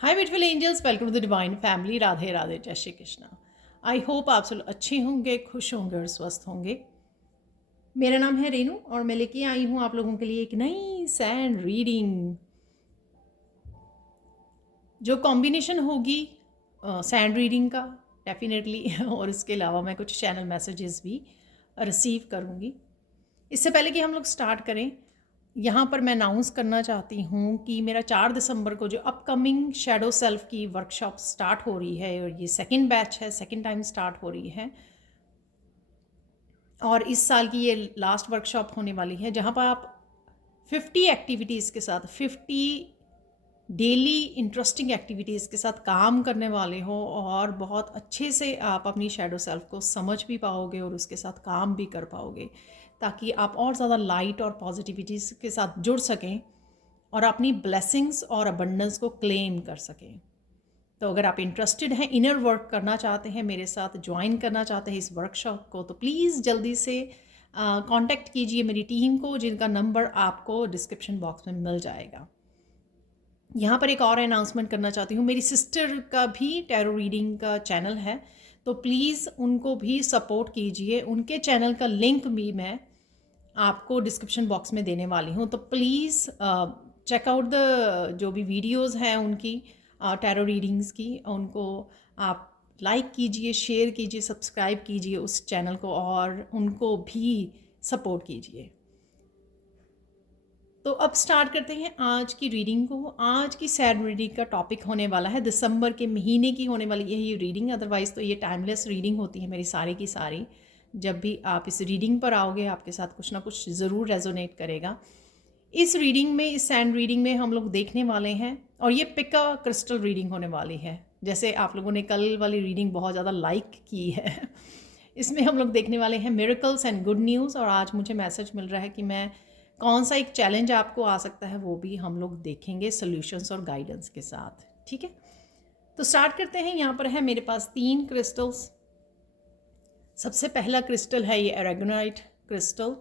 Hi beautiful angels, welcome to the divine family. Radhe Radhe, जय Shri Krishna. I hope आप सब अच्छे होंगे, खुश होंगे और स्वस्थ होंगे। मेरा नाम है रेनू और मैं लेके आई हूँ आप लोगों के लिए एक नई सैंड रीडिंग, जो कॉम्बिनेशन होगी सैंड रीडिंग का डेफिनेटली और इसके अलावा मैं कुछ चैनल मैसेजेस भी रिसीव करूँगी। इससे पहले कि हम लोग स्टार्ट करें, यहाँ पर मैं अनाउंस करना चाहती हूँ कि मेरा 4 दिसंबर को जो अपकमिंग शैडो सेल्फ की वर्कशॉप स्टार्ट हो रही है, और ये सेकंड बैच है, सेकंड टाइम स्टार्ट हो रही है, और इस साल की ये लास्ट वर्कशॉप होने वाली है, जहाँ पर आप 50 एक्टिविटीज़ के साथ 50 डेली इंटरेस्टिंग एक्टिविटीज़ के साथ काम करने वाले हो, और बहुत अच्छे से आप अपनी शैडो सेल्फ को समझ भी पाओगे और उसके साथ काम भी कर पाओगे, ताकि आप और ज़्यादा लाइट और पॉजिटिविटीज़ के साथ जुड़ सकें और अपनी ब्लेसिंग्स और अबंडेंस को क्लेम कर सकें। तो अगर आप इंटरेस्टेड हैं, इनर वर्क करना चाहते हैं, मेरे साथ ज्वाइन करना चाहते हैं इस वर्कशॉप को, तो प्लीज़ जल्दी से कांटेक्ट कीजिए मेरी टीम को, जिनका नंबर आपको डिस्क्रिप्शन बॉक्स में मिल जाएगा। यहाँ पर एक और अनाउंसमेंट करना चाहती हूँ, मेरी सिस्टर का भी टैरो रीडिंग का चैनल है, तो प्लीज़ उनको भी सपोर्ट कीजिए। उनके चैनल का लिंक भी मैं आपको डिस्क्रिप्शन बॉक्स में देने वाली हूँ, तो प्लीज़ चेक आउट द जो भी वीडियोस हैं उनकी टैरो रीडिंग्स की, उनको आप लाइक कीजिए, शेयर कीजिए, सब्सक्राइब कीजिए उस चैनल को, और उनको भी सपोर्ट कीजिए। तो अब स्टार्ट करते हैं आज की रीडिंग को। आज की सैड रीडिंग का टॉपिक होने वाला है दिसंबर के महीने की होने वाली यही रीडिंग। अदरवाइज़ तो ये टाइमलेस रीडिंग होती है मेरी सारी की सारी। जब भी आप इस रीडिंग पर आओगे, आपके साथ कुछ ना कुछ ज़रूर रेजोनेट करेगा। इस रीडिंग में, इस सैंड रीडिंग में हम लोग देखने वाले हैं, और ये पिका क्रिस्टल रीडिंग होने वाली है, जैसे आप लोगों ने कल वाली रीडिंग बहुत ज़्यादा लाइक की है। इसमें हम लोग देखने वाले हैं मिरेकल्स एंड गुड न्यूज़, और आज मुझे मैसेज मिल रहा है कि मैं कौन सा एक चैलेंज आपको आ सकता है वो भी हम लोग देखेंगे सॉल्यूशंस और गाइडेंस के साथ। ठीक है, तो स्टार्ट करते हैं। यहाँ पर है मेरे पास 3 क्रिस्टल्स। सबसे पहला क्रिस्टल है ये एरेगोनाइट क्रिस्टल,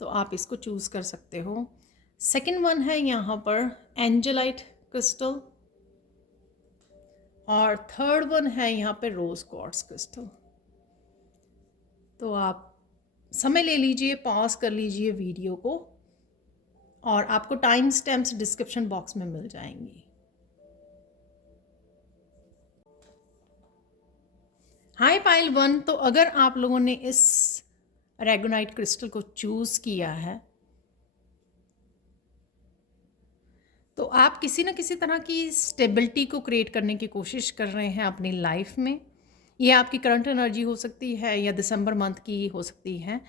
तो आप इसको चूज़ कर सकते हो। सेकंड वन है यहाँ पर एंजेलाइट क्रिस्टल, और थर्ड वन है यहाँ पे रोज क्वार्ट्ज क्रिस्टल। तो आप समय ले लीजिए, पॉज कर लीजिए वीडियो को, और आपको टाइम स्टैम्प्स डिस्क्रिप्शन बॉक्स में मिल जाएंगी। हाय पाइल 1, तो अगर आप लोगों ने इस रेगोनाइट क्रिस्टल को चूज़ किया है, तो आप किसी न किसी तरह की स्टेबिलिटी को क्रिएट करने की कोशिश कर रहे हैं अपनी लाइफ में। ये आपकी करंट एनर्जी हो सकती है या दिसंबर मंथ की हो सकती है।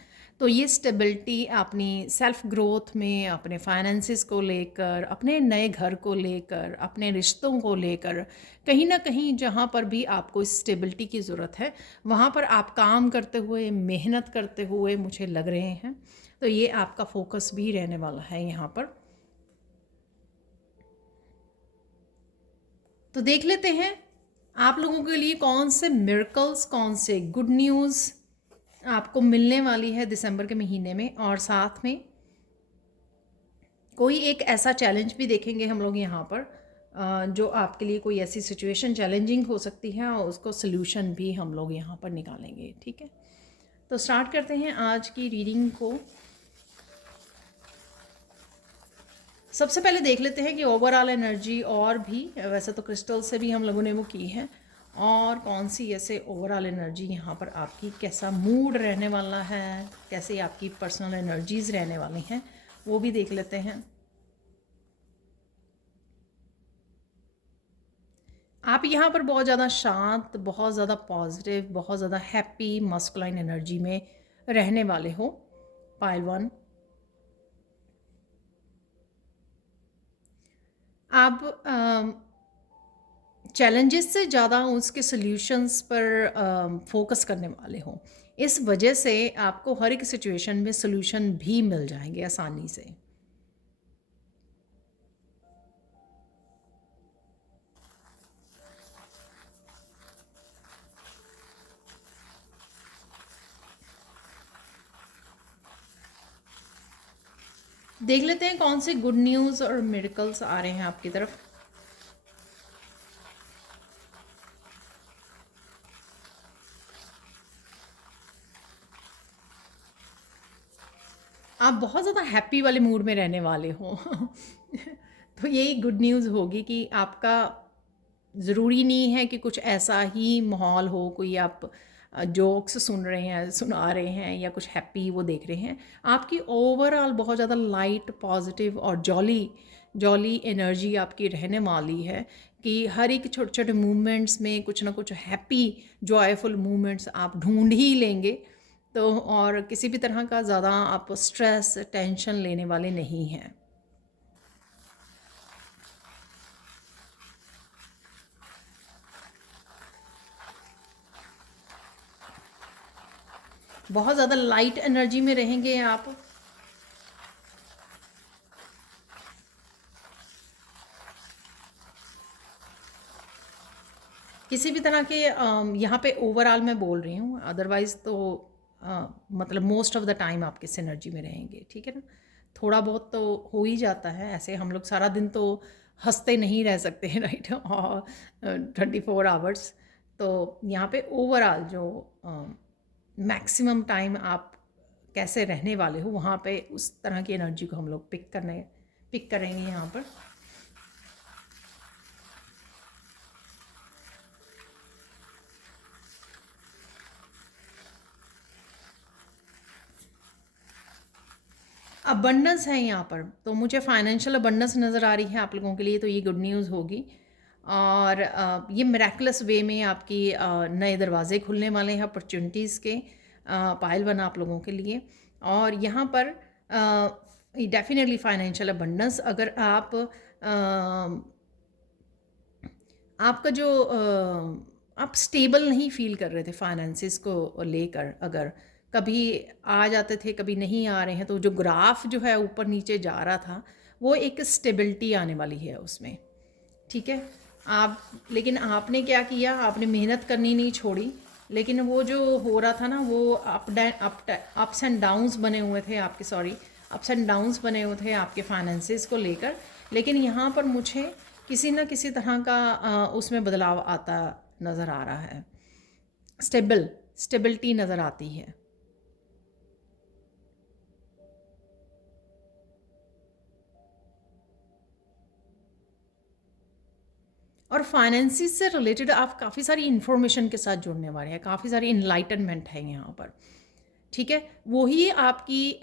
तो ये स्टेबिलिटी अपनी सेल्फ ग्रोथ में, अपने फाइनेंसिस को लेकर, अपने नए घर को लेकर, अपने रिश्तों को लेकर, कहीं ना कहीं जहाँ पर भी आपको इस स्टेबिलिटी की ज़रूरत है, वहाँ पर आप काम करते हुए, मेहनत करते हुए मुझे लग रहे हैं। तो ये आपका फोकस भी रहने वाला है यहाँ पर। तो देख लेते हैं आप लोगों के लिए कौन से मिरेकल्स, कौन से गुड न्यूज़ आपको मिलने वाली है दिसंबर के महीने में, और साथ में कोई एक ऐसा चैलेंज भी देखेंगे हम लोग यहाँ पर, जो आपके लिए कोई ऐसी सिचुएशन चैलेंजिंग हो सकती है, और उसको सल्यूशन भी हम लोग यहाँ पर निकालेंगे। ठीक है, तो स्टार्ट करते हैं आज की रीडिंग को। सबसे पहले देख लेते हैं कि ओवरऑल एनर्जी, और भी वैसे तो क्रिस्टल से भी हम लोगों ने वो की है, और कौन सी ऐसे ओवरऑल एनर्जी यहाँ पर आपकी, कैसा मूड रहने वाला है, कैसे आपकी पर्सनल एनर्जीज़ रहने वाली हैं, वो भी देख लेते हैं। आप यहाँ पर बहुत ज़्यादा शांत, बहुत ज़्यादा पॉजिटिव, बहुत ज़्यादा हैप्पी मस्कुलाइन एनर्जी में रहने वाले हो पाइल 1। आप चैलेंजेस से ज़्यादा उसके सॉल्यूशंस पर फोकस करने वाले हो। इस वजह से आपको हर एक सिचुएशन में सॉल्यूशन भी मिल जाएंगे आसानी से। देख लेते हैं कौन से गुड न्यूज़ और मिरेकल्स आ रहे हैं आपकी तरफ। आप बहुत ज़्यादा हैप्पी वाले मूड में रहने वाले हो। तो यही गुड न्यूज़ होगी कि आपका ज़रूरी नहीं है कि कुछ ऐसा ही माहौल हो, कोई आप जोक्स सुन रहे हैं, सुना रहे हैं या कुछ हैप्पी वो देख रहे हैं। आपकी ओवरऑल बहुत ज़्यादा लाइट, पॉजिटिव और जॉली जॉली एनर्जी आपकी रहने वाली है कि हर एक छोटे-छोटे मूवमेंट्स में कुछ ना कुछ हैप्पी, जॉयफुल मूवमेंट्स आप ढूँढ ही लेंगे। तो और किसी भी तरह का ज़्यादा आप स्ट्रेस, टेंशन लेने वाले नहीं हैं। बहुत ज़्यादा लाइट एनर्जी में रहेंगे आप। किसी भी तरह के यहाँ पे ओवरऑल मैं बोल रही हूँ, अदरवाइज़ तो मतलब मोस्ट ऑफ द टाइम आप किस एनर्जी में रहेंगे, ठीक है ना। थोड़ा बहुत तो हो ही जाता है, ऐसे हम लोग सारा दिन तो हंसते नहीं रह सकते हैं, राइट। और 24 आवर्स तो यहाँ पे ओवरऑल जो मैक्सिमम टाइम आप कैसे रहने वाले हो, वहाँ पे उस तरह की एनर्जी को हम लोग पिक करेंगे यहाँ पर। अबंडेंस है यहाँ पर, तो मुझे फाइनेंशियल अबंडेंस नज़र आ रही है आप लोगों के लिए, तो ये गुड न्यूज़ होगी। और ये मिरेकुलस वे में आपकी नए दरवाजे खुलने वाले हैं अपॉर्चुनिटीज़ के, पायल बना आप लोगों के लिए। और यहाँ पर डेफिनेटली फाइनेंशियल अबंडेंस, अगर आप आपका जो आप स्टेबल नहीं फील कर रहे थे फाइनेंसिस को लेकर, अगर कभी आ जाते थे कभी नहीं आ रहे हैं, तो जो ग्राफ जो है ऊपर नीचे जा रहा था, वो एक स्टेबिलिटी आने वाली है उसमें, ठीक है। आप लेकिन आपने क्या किया, आपने मेहनत करनी नहीं छोड़ी, लेकिन वो जो हो रहा था ना, वो अप्स एंड डाउन्स बने हुए थे आपके, सॉरी, अप्स एंड डाउन्स बने हुए थे आपके फाइनेंसिस को लेकर। लेकिन यहाँ पर मुझे किसी ना किसी तरह का उसमें बदलाव आता नज़र आ रहा है, स्टेबिलिटी नज़र आती है। और फाइनेंसिस से रिलेटेड आप काफ़ी सारी इन्फॉर्मेशन के साथ जुड़ने वाले हैं, काफ़ी सारी इनलाइटनमेंट है यहाँ पर, ठीक है। वही आपकी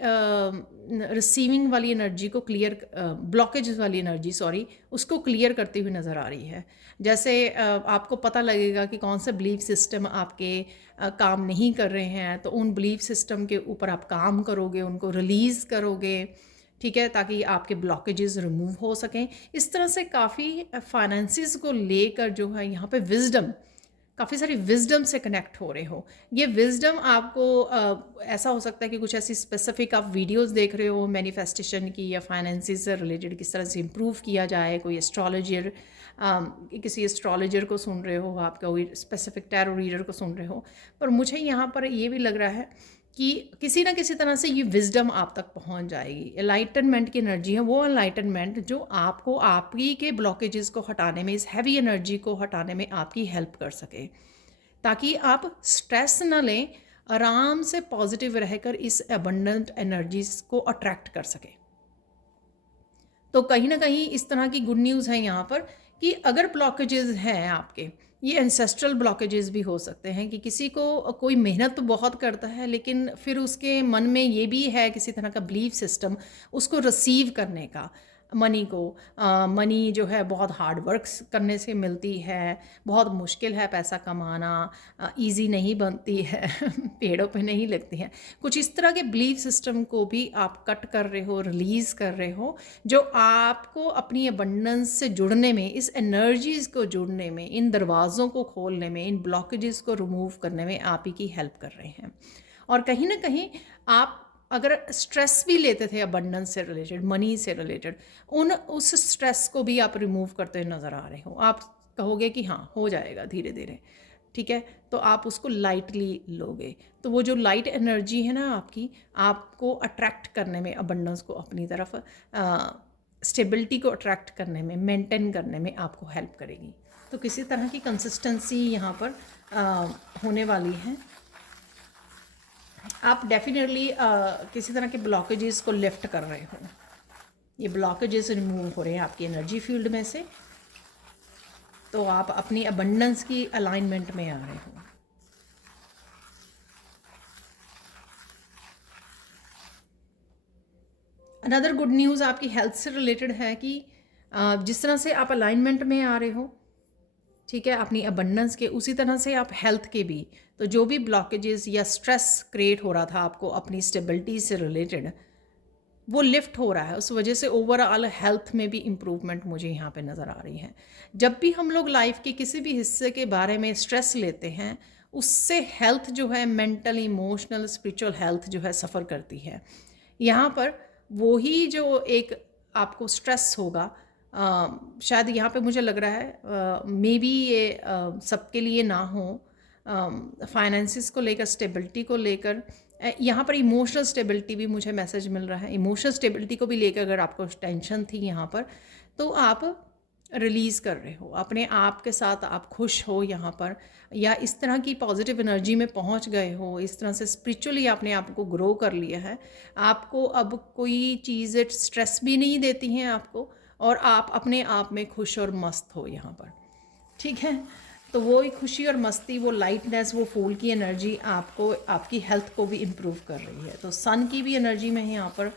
रिसीविंग वाली एनर्जी को क्लियर, ब्लॉकेज वाली एनर्जी, सॉरी, उसको क्लियर करती हुई नज़र आ रही है। जैसे आपको पता लगेगा कि कौन से बिलीफ सिस्टम आपके काम नहीं कर रहे हैं, तो उन बिलीफ सिस्टम के ऊपर आप काम करोगे, उनको रिलीज़ करोगे, ठीक है, ताकि आपके ब्लॉकेजेस रिमूव हो सकें। इस तरह से काफ़ी फाइनेंसिस को लेकर जो है यहाँ पे विजडम, काफ़ी सारी विजडम से कनेक्ट हो रहे हो। ये विजडम आपको ऐसा हो सकता है कि कुछ ऐसी स्पेसिफिक आप वीडियोस देख रहे हो मैनिफेस्टेशन की, या फाइनेंसिस से रिलेटेड किस तरह से इम्प्रूव किया जाए, कोई एस्ट्रोलॉजर, किसी एस्ट्रोलॉजर को सुन रहे हो, आप कोई स्पेसिफिक टैरो रीडर को सुन रहे हो। पर मुझे यहाँ पर ये भी लग रहा है कि किसी ना किसी तरह से ये विजडम आप तक पहुंच जाएगी। एनलाइटनमेंट की एनर्जी है वो, एनलाइटनमेंट जो आपको आपकी के ब्लॉकेजेस को हटाने में, इस हैवी एनर्जी को हटाने में आपकी हेल्प कर सके, ताकि आप स्ट्रेस ना लें, आराम से पॉजिटिव रहकर इस अबंडेंट एनर्जीज को अट्रैक्ट कर सके। तो कहीं ना कहीं इस तरह की गुड न्यूज़ है यहाँ पर कि अगर ब्लॉकेजेस हैं आपके, ये एंसेस्ट्रल ब्लॉकेजेस भी हो सकते हैं कि किसी को कोई मेहनत तो बहुत करता है, लेकिन फिर उसके मन में ये भी है किसी तरह का बिलीफ सिस्टम उसको रिसीव करने का, मनी को, मनी जो है बहुत हार्ड वर्क्स करने से मिलती है, बहुत मुश्किल है पैसा कमाना, इजी नहीं बनती है पेड़ों पे नहीं लगती है। कुछ इस तरह के बिलीफ सिस्टम को भी आप कट कर रहे हो, रिलीज़ कर रहे हो, जो आपको अपनी अबंडेंस से जुड़ने में, इस एनर्जीज़ को जुड़ने में, इन दरवाज़ों को खोलने में, इन ब्लॉकेजेस को रिमूव करने में आप ही की हेल्प कर रहे हैं। और कहीं ना कहीं आप अगर स्ट्रेस भी लेते थे अबंडेंस से रिलेटेड, मनी से रिलेटेड, उस स्ट्रेस को भी आप रिमूव करते हुए नज़र आ रहे हो। आप कहोगे कि हाँ हो जाएगा धीरे धीरे, ठीक है, तो आप उसको लाइटली लोगे। तो वो जो लाइट एनर्जी है ना आपकी, आपको अट्रैक्ट करने में, अबंडेंस को अपनी तरफ, स्टेबिलिटी को अट्रैक्ट करने में, मेंटेन करने में आपको हेल्प करेगी। तो किसी तरह की कंसिस्टेंसी यहाँ पर होने वाली है। आप डेफिनेटली किसी तरह के ब्लॉकेजेस को लिफ्ट कर रहे हो। ये ब्लॉकेजेस रिमूव हो रहे हैं आपकी एनर्जी फील्ड में से, तो आप अपनी अबंडेंस की अलाइनमेंट में आ रहे हो। अनदर गुड न्यूज़ आपकी हेल्थ से रिलेटेड है कि जिस तरह से आप अलाइनमेंट में आ रहे हो, ठीक है, अपनी अबंडेंस के, उसी तरह से आप हेल्थ के भी, तो जो भी ब्लॉकेजेस या स्ट्रेस क्रिएट हो रहा था आपको अपनी स्टेबिलिटी से रिलेटेड, वो लिफ्ट हो रहा है। उस वजह से ओवरऑल हेल्थ में भी इम्प्रूवमेंट मुझे यहाँ पे नज़र आ रही है। जब भी हम लोग लाइफ के किसी भी हिस्से के बारे में स्ट्रेस लेते हैं, उससे हेल्थ जो है, मेंटल, इमोशनल, स्पिरिचुअल हेल्थ जो है सफ़र करती है। यहाँ पर वही जो एक आपको स्ट्रेस होगा, शायद यहाँ पे मुझे लग रहा है मे बी ये सबके लिए ना हो, फाइनेंसिस को लेकर, स्टेबिलिटी को लेकर, यहाँ पर इमोशनल स्टेबिलिटी भी मुझे मैसेज मिल रहा है। इमोशनल स्टेबिलिटी को भी लेकर अगर आपको टेंशन थी यहाँ पर, तो आप रिलीज़ कर रहे हो अपने आप के साथ, आप खुश हो यहाँ पर, या इस तरह की पॉजिटिव एनर्जी में पहुँच गए हो, इस तरह से स्पिरिचुअली आपने आपको ग्रो कर लिया है। आपको अब कोई चीज़ें स्ट्रेस भी नहीं देती हैं आपको, और आप अपने आप में खुश और मस्त हो यहाँ पर, ठीक है। तो वो एक खुशी और मस्ती, वो लाइटनेस, वो फूल की एनर्जी आपको, आपकी हेल्थ को भी इम्प्रूव कर रही है। तो सन की भी एनर्जी मैं यहाँ पर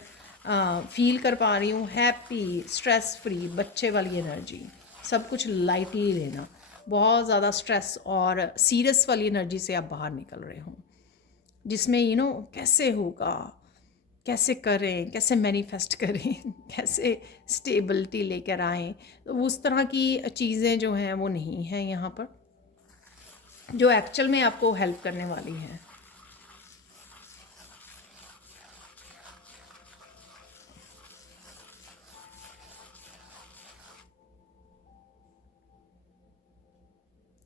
फील कर पा रही हूँ। हैप्पी, स्ट्रेस फ्री, बच्चे वाली एनर्जी, सब कुछ लाइटली लेना, बहुत ज़्यादा स्ट्रेस और सीरियस वाली एनर्जी से आप बाहर निकल रहे हो, जिसमें कैसे होगा, कैसे करें, कैसे मैनिफेस्ट करें, कैसे स्टेबिलिटी लेकर आएँ, तो उस तरह की चीज़ें जो हैं वो नहीं हैं यहाँ पर, जो एक्चुअल में आपको हेल्प करने वाली हैं।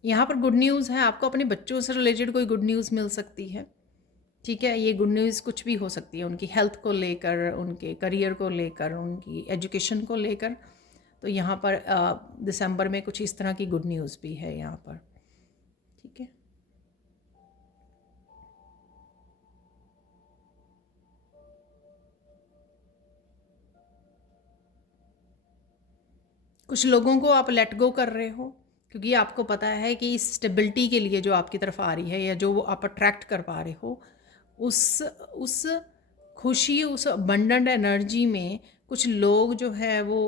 यहाँ पर गुड न्यूज़ है, आपको अपने बच्चों से रिलेटेड कोई गुड न्यूज़ मिल सकती है, ठीक है। ये गुड न्यूज़ कुछ भी हो सकती है, उनकी हेल्थ को लेकर, उनके करियर को लेकर, उनकी एजुकेशन को लेकर। तो यहाँ पर दिसंबर में कुछ इस तरह की गुड न्यूज़ भी है यहाँ पर, ठीक है। कुछ लोगों को आप लेट गो कर रहे हो, क्योंकि आपको पता है कि इस स्टेबिलिटी के लिए जो आपकी तरफ आ रही है, या जो आप अट्रैक्ट कर पा रहे हो, उस खुशी, उस अबंडेंट एनर्जी में कुछ लोग जो है वो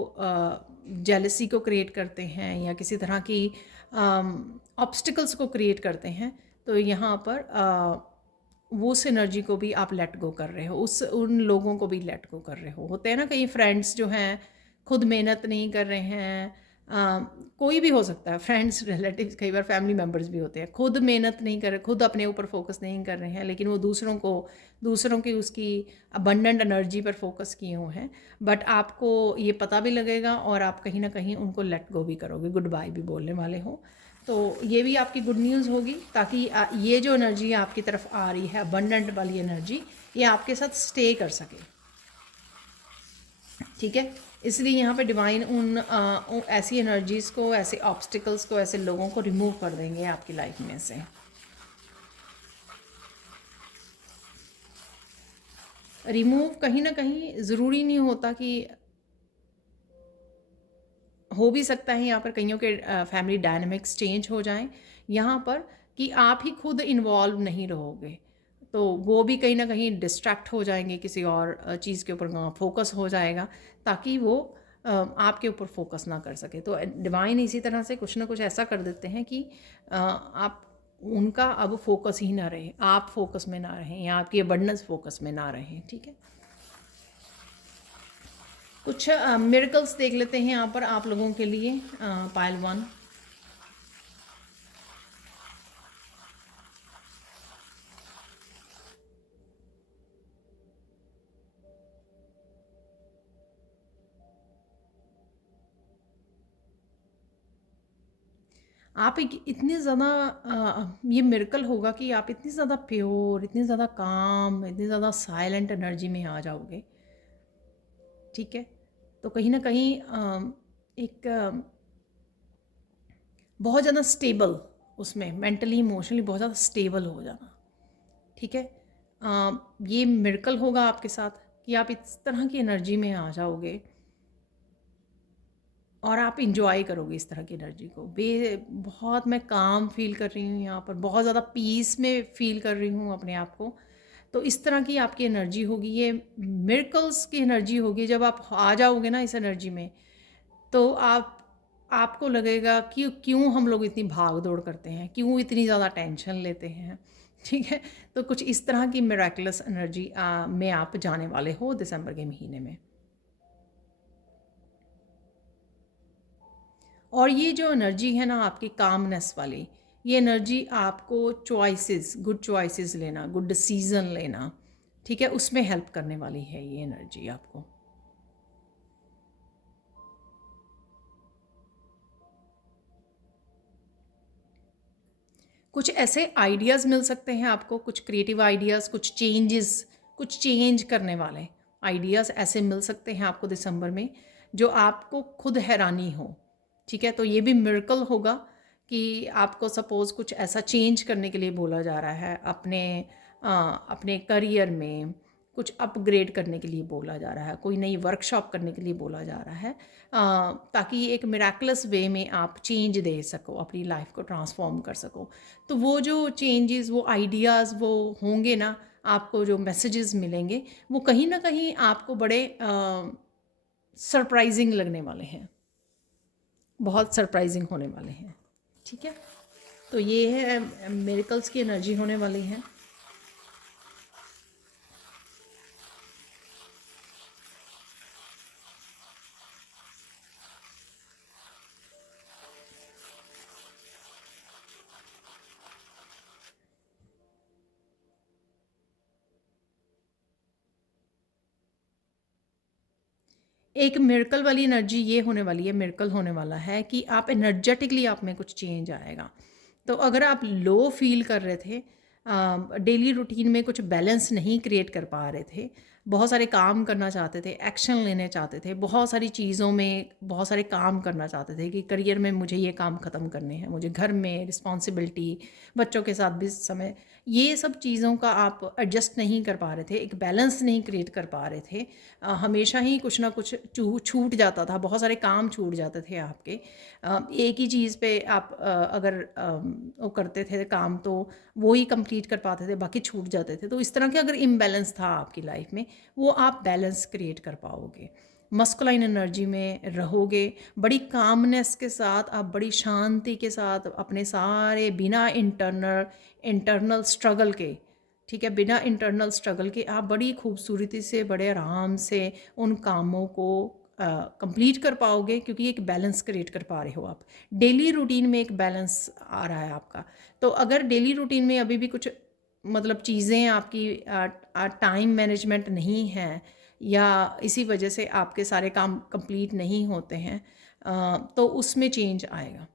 जेलसी को क्रिएट करते हैं, या किसी तरह की ऑब्स्टिकल्स को क्रिएट करते हैं। तो यहाँ पर वो उस एनर्जी को भी आप लेट गो कर रहे हो, उन लोगों को भी लेट गो कर रहे हो। होते हैं ना कई फ्रेंड्स जो हैं खुद मेहनत नहीं कर रहे हैं, कोई भी हो सकता है, फ्रेंड्स, रिलेटिव्स, कई बार फैमिली मेम्बर्स भी होते हैं, खुद मेहनत नहीं कर रहे, खुद अपने ऊपर फोकस नहीं कर रहे हैं, लेकिन वो दूसरों की उसकी अबंडेंट एनर्जी पर फोकस किए हुए हैं। बट आपको ये पता भी लगेगा, और आप कहीं ना कहीं उनको लेट गो भी करोगे, गुड बाय भी बोलने वाले हो। तो ये भी आपकी गुड न्यूज़ होगी, ताकि ये जो एनर्जी आपकी तरफ आ रही है, अबंडेंट वाली एनर्जी, ये आपके साथ स्टे कर सके, ठीक है। इसलिए यहाँ पे डिवाइन ऐसी एनर्जीज़ को, ऐसे ऑब्स्टिकल्स को, ऐसे लोगों को रिमूव कर देंगे आपकी लाइफ में से। रिमूव कहीं ना कहीं ज़रूरी नहीं होता कि, हो भी सकता है यहाँ पर कईयों के फैमिली डायनामिक्स चेंज हो जाएं यहाँ पर, कि आप ही खुद इन्वॉल्व नहीं रहोगे, तो वो भी कहीं ना कहीं डिस्ट्रैक्ट हो जाएंगे, किसी और चीज़ के ऊपर फोकस हो जाएगा, ताकि वो आपके ऊपर फोकस ना कर सके। तो डिवाइन इसी तरह से कुछ ना कुछ ऐसा कर देते हैं कि आप, उनका अब फोकस ही ना रहे, आप फोकस में ना रहें, या आपकी अबंडेंस फोकस में ना रहें, ठीक है। कुछ मिरेकल्स देख लेते हैं यहाँ पर आप लोगों के लिए, पाइल 1। आप इतने ज़्यादा ये मिरेकल होगा कि आप इतनी ज़्यादा प्योर, इतनी ज़्यादा काम, इतनी ज़्यादा साइलेंट एनर्जी में आ जाओगे, ठीक है। तो कहीं ना कहीं एक बहुत ज़्यादा स्टेबल, उसमें मेंटली, इमोशनली बहुत ज़्यादा स्टेबल हो जाना, ठीक है। ये मिरेकल होगा आपके साथ कि आप इस तरह की एनर्जी में आ जाओगे और आप इंजॉय करोगे इस तरह की एनर्जी को। बहुत मैं काम फील कर रही हूँ यहाँ पर, बहुत ज़्यादा पीस में फील कर रही हूँ अपने आप को। तो इस तरह की आपकी एनर्जी होगी, ये मिरेकल्स की एनर्जी होगी। जब आप आ जाओगे ना इस एनर्जी में, तो आपको लगेगा कि क्यों हम लोग इतनी भाग दौड़ करते हैं, क्यों इतनी ज़्यादा टेंशन लेते हैं। ठीक है, तो कुछ इस तरह की मिरेकलस एनर्जी में आप जाने वाले हो दिसंबर के महीने में। और ये जो एनर्जी है ना आपकी कामनेस वाली, ये एनर्जी आपको चॉइसेस, गुड चॉइसेस लेना, गुड डिसीजन लेना, ठीक है, उसमें हेल्प करने वाली है ये एनर्जी आपको। कुछ ऐसे आइडियाज़ मिल सकते हैं आपको, कुछ क्रिएटिव आइडियाज़, कुछ चेंजेस, कुछ चेंज करने वाले आइडियाज़ ऐसे मिल सकते हैं आपको दिसंबर में, जो आपको खुद हैरानी हो। ठीक है, तो ये भी मिरेकल होगा कि आपको सपोज़ कुछ ऐसा चेंज करने के लिए बोला जा रहा है अपने करियर में, कुछ अपग्रेड करने के लिए बोला जा रहा है, कोई नई वर्कशॉप करने के लिए बोला जा रहा है, ताकि एक मिराकुलस वे में आप चेंज दे सको, अपनी लाइफ को ट्रांसफॉर्म कर सको। तो वो जो चेंजेस, वो आइडियाज़ वो होंगे ना, आपको जो मैसेजेस मिलेंगे, वो कहीं ना कहीं आपको बड़े सरप्राइजिंग लगने वाले हैं, बहुत सरप्राइजिंग होने वाले हैं। ठीक है, तो ये है मिरेकल्स की एनर्जी होने वाली है। एक मिरेकल वाली एनर्जी ये होने वाली है, मिरेकल होने वाला है कि आप एनर्जेटिकली, आप में कुछ चेंज आएगा। तो अगर आप लो फील कर रहे थे, डेली रूटीन में कुछ बैलेंस नहीं क्रिएट कर पा रहे थे, बहुत सारे काम करना चाहते थे, एक्शन लेने चाहते थे, बहुत सारी चीज़ों में बहुत सारे काम करना चाहते थे कि करियर में मुझे ये काम ख़त्म करने हैं, मुझे घर में रिस्पॉन्सिबिलिटी, बच्चों के साथ भी समय, ये सब चीज़ों का आप एडजस्ट नहीं कर पा रहे थे, एक बैलेंस नहीं क्रिएट कर पा रहे थे। हमेशा ही कुछ ना कुछ छूट जाता था, बहुत सारे काम छूट जाते थे आपके। एक ही चीज़ पे आप अगर वो करते थे काम, तो वो ही कंप्लीट कर पाते थे, बाकी छूट जाते थे। तो इस तरह के अगर इम्बैलेंस था आपकी लाइफ में, वो आप बैलेंस क्रिएट कर पाओगे, मस्कुलाइन एनर्जी में रहोगे, बड़ी कामनेस के साथ, आप बड़ी शांति के साथ अपने सारे बिना इंटरनल स्ट्रगल के, ठीक है, बिना इंटरनल स्ट्रगल के आप बड़ी खूबसूरती से, बड़े आराम से उन कामों को कंप्लीट कर पाओगे, क्योंकि एक बैलेंस क्रिएट कर पा रहे हो आप। डेली रूटीन में एक बैलेंस आ रहा है आपका। तो अगर डेली रूटीन में अभी भी कुछ मतलब चीज़ें आपकी टाइम मैनेजमेंट नहीं है, या इसी वजह से आपके सारे काम कंप्लीट नहीं होते हैं, तो उसमें चेंज आएगा,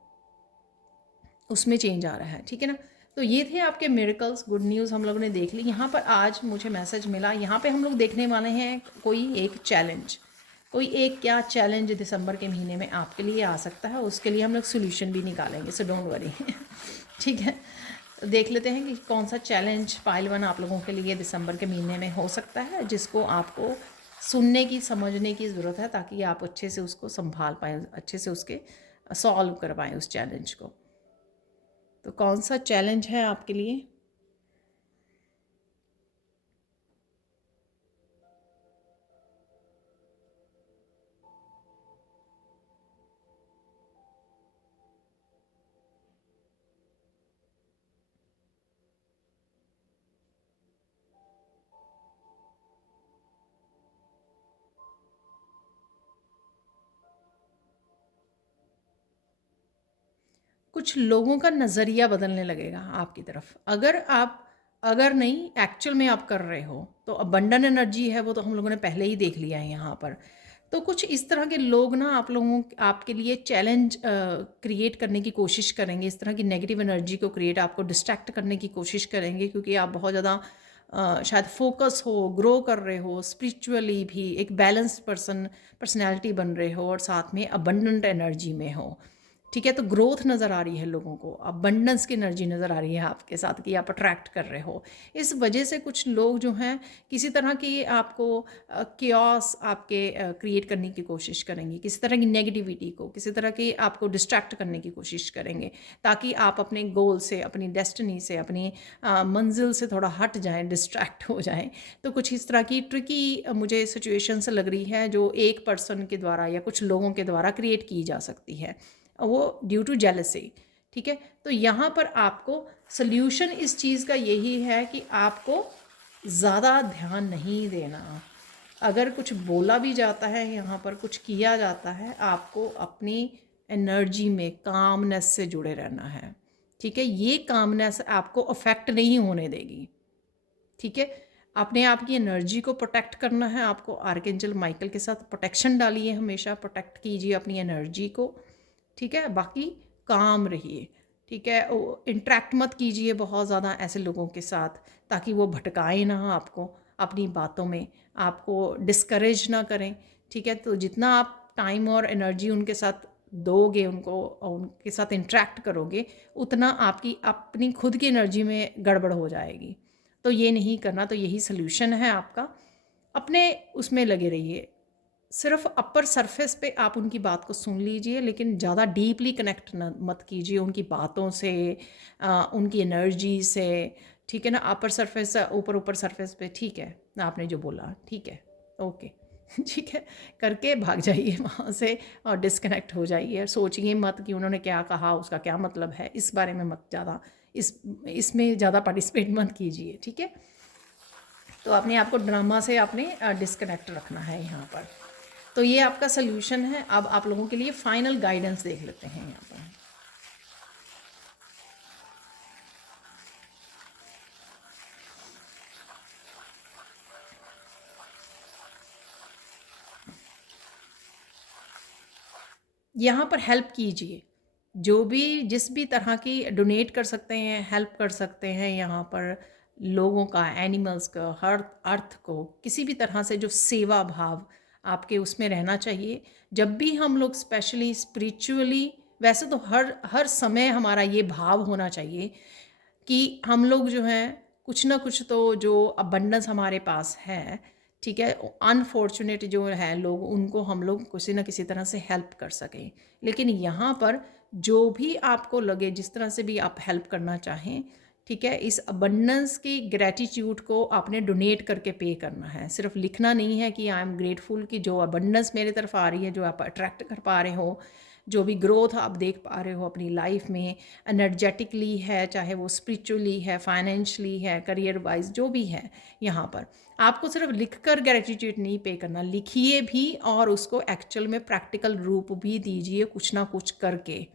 उसमें चेंज आ रहा है। ठीक है ना, तो ये थे आपके मिरेकल्स, गुड न्यूज़ हम लोगों ने देख ली। यहाँ पर आज मुझे मैसेज मिला, यहाँ पे हम लोग देखने वाले हैं कोई एक चैलेंज, कोई एक क्या चैलेंज दिसंबर के महीने में आपके लिए आ सकता है, उसके लिए हम लोग सोल्यूशन भी निकालेंगे, सो डोंट वरी। ठीक है, तो देख लेते हैं कि कौन सा चैलेंज पाइल 1 आप लोगों के लिए दिसंबर के महीने में हो सकता है, जिसको आपको सुनने की, समझने की ज़रूरत है, ताकि आप अच्छे से उसको संभाल पाएँ, अच्छे से उसके सॉल्व कर पाएँ उस चैलेंज को। तो कौन सा चैलेंज है आपके लिए? कुछ लोगों का नज़रिया बदलने लगेगा आपकी तरफ, अगर नहीं एक्चुअल में आप कर रहे हो, तो अबंडन एनर्जी है, वो तो हम लोगों ने पहले ही देख लिया है यहाँ पर। तो कुछ इस तरह के लोग ना आपके लिए चैलेंज क्रिएट करने की कोशिश करेंगे, इस तरह की नेगेटिव एनर्जी को क्रिएट, आपको डिस्ट्रैक्ट करने की कोशिश करेंगे, क्योंकि आप बहुत ज़्यादा शायद फोकस हो, ग्रो कर रहे हो, स्पिरिचुअली भी एक बैलेंस्ड पर्सनैलिटी बन रहे हो, और साथ में अबंडेंट एनर्जी में हो। ठीक है। तो ग्रोथ नज़र आ रही है लोगों को, अबंडेंस की एनर्जी नज़र आ रही है आपके साथ कि आप अट्रैक्ट कर रहे हो। इस वजह से कुछ लोग जो हैं किसी तरह की आपको क्योस आपके क्रिएट करने की कोशिश करेंगे, किसी तरह की नेगेटिविटी को, किसी तरह की आपको डिस्ट्रैक्ट करने की कोशिश करेंगे, ताकि आप अपने गोल से, अपनी डेस्टिनी से, अपनी मंजिल से थोड़ा हट जाएं, डिस्ट्रैक्ट हो जाएं। तो कुछ इस तरह की ट्रिकी मुझे सिचुएशंस लग रही है जो एक पर्सन के द्वारा या कुछ लोगों के द्वारा क्रिएट की जा सकती है, वो ड्यू टू जेलसी। ठीक है। तो यहाँ पर आपको सल्यूशन इस चीज़ का यही है कि आपको ज़्यादा ध्यान नहीं देना। अगर कुछ बोला भी जाता है, यहाँ पर कुछ किया जाता है, आपको अपनी एनर्जी में कामनेस से जुड़े रहना है। ठीक है। ये कामनेस आपको अफेक्ट नहीं होने देगी। ठीक है। अपने आप की एनर्जी को प्रोटेक्ट करना है आपको। आर्कएंजल माइकल के साथ प्रोटेक्शन डालिए, हमेशा प्रोटेक्ट कीजिए अपनी एनर्जी को। ठीक है। बाकी काम रहिए। ठीक है। इंटरेक्ट मत कीजिए बहुत ज़्यादा ऐसे लोगों के साथ, ताकि वो भटकाए ना आपको अपनी बातों में, आपको डिस्करेज ना करें। ठीक है। तो जितना आप टाइम और एनर्जी उनके साथ दोगे, उनके साथ इंटरेक्ट करोगे, उतना आपकी अपनी खुद की एनर्जी में गड़बड़ हो जाएगी। तो ये नहीं करना। तो यही सल्यूशन है आपका। अपने उसमें लगे रहिए, सिर्फ अपर सरफेस पे आप उनकी बात को सुन लीजिए, लेकिन ज़्यादा डीपली कनेक्ट मत कीजिए उनकी बातों से, उनकी एनर्जी से। ठीक है ना। अपर सरफेस, ऊपर ऊपर सरफेस पे, ठीक है, आपने जो बोला ठीक है, ओके ठीक है, करके भाग जाइए वहाँ से और डिस्कनेक्ट हो जाइए। सोचिए मत कि उन्होंने क्या कहा, उसका क्या मतलब है, इस बारे में मत ज़्यादा, इसमें ज़्यादा पार्टिसिपेट मत कीजिए। ठीक है। तो अपने आप को ड्रामा से आपने डिस्कनेक्ट रखना है यहाँ पर। तो ये आपका सल्यूशन है। अब आप लोगों के लिए फाइनल गाइडेंस देख लेते हैं यहाँ पर। यहाँ पर हेल्प कीजिए, जो भी जिस भी तरह की डोनेट कर सकते हैं, हेल्प कर सकते हैं यहाँ पर लोगों का, एनिमल्स का, हर अर्थ को, किसी भी तरह से जो सेवा भाव आपके उसमें रहना चाहिए। जब भी हम लोग स्पेशली स्पिरिचुअली, वैसे तो हर समय हमारा ये भाव होना चाहिए कि हम लोग जो हैं कुछ ना कुछ तो जो अबंडेंस हमारे पास है, ठीक है, अनफॉर्चुनेट जो है लोग, उनको हम लोग किसी ना किसी तरह से हेल्प कर सकें। लेकिन यहाँ पर जो भी आपको लगे, जिस तरह से भी आप हेल्प करना चाहें, ठीक है, इस अबंडेंस की ग्रेटिट्यूड को आपने डोनेट करके पे करना है। सिर्फ लिखना नहीं है कि आई एम ग्रेटफुल कि जो अबंडेंस मेरे तरफ आ रही है, जो आप अट्रैक्ट कर पा रहे हो, जो भी ग्रोथ आप देख पा रहे हो अपनी लाइफ में, एनर्जेटिकली है, चाहे वो स्पिरिचुअली है, फाइनेंशली है, करियर वाइज जो भी है, यहाँ पर आपको सिर्फ लिखकर ग्रेटिट्यूड नहीं पे करना, लिखिए भी और उसको एक्चुअल में प्रैक्टिकल रूप भी दीजिए कुछ ना कुछ करके।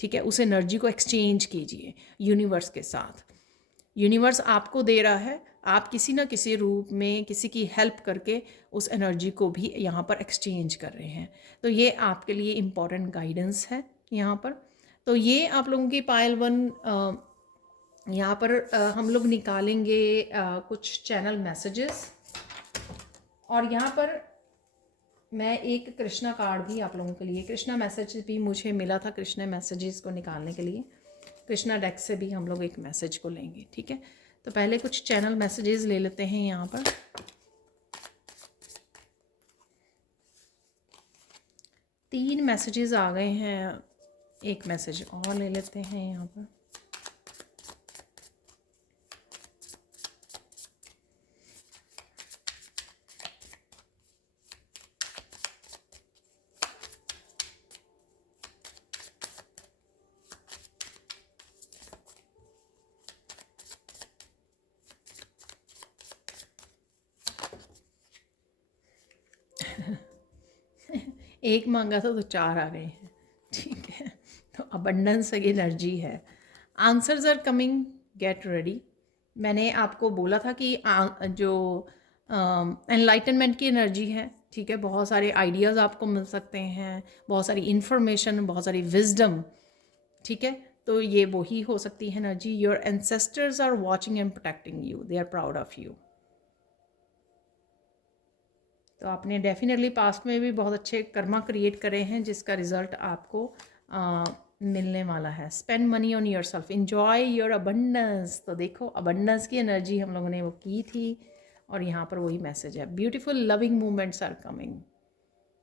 ठीक है। उस एनर्जी को एक्सचेंज कीजिए यूनिवर्स के साथ। यूनिवर्स आपको दे रहा है, आप किसी ना किसी रूप में किसी की हेल्प करके उस एनर्जी को भी यहाँ पर एक्सचेंज कर रहे हैं। तो ये आपके लिए इम्पॉर्टेंट गाइडेंस है यहाँ पर। तो ये आप लोगों की पायल वन यहाँ पर हम लोग निकालेंगे कुछ चैनल मैसेजेस, और यहाँ पर मैं एक कृष्णा कार्ड भी आप लोगों के लिए, कृष्णा मैसेज भी मुझे मिला था कृष्णा मैसेजेस को निकालने के लिए। कृष्णा डेक से भी हम लोग एक मैसेज को लेंगे। ठीक है। तो पहले कुछ चैनल मैसेजेस ले लेते हैं यहाँ पर। तीन मैसेजेस आ गए हैं, एक मैसेज और ले लेते हैं यहाँ पर। एक मांगा था तो चार आ गए हैं। ठीक है। तो अबंडेंस एनर्जी है। Answers are coming, get ready. मैंने आपको बोला था कि जो एनलाइटनमेंट की एनर्जी है, ठीक है, बहुत सारे आइडियाज़ आपको मिल सकते हैं, बहुत सारी इंफॉर्मेशन, बहुत सारी विजडम। ठीक है। तो ये वही हो सकती है energy. Your ancestors are watching and protecting you, they are proud of you. तो आपने डेफिनेटली पास्ट में भी बहुत अच्छे कर्मा क्रिएट करे हैं, जिसका रिज़ल्ट आपको मिलने वाला है। Spend money on your self, enjoy your abundance. तो देखो अबंडेंस की एनर्जी हम लोगों ने वो की थी और यहाँ पर वही मैसेज है, beautiful loving moments are coming.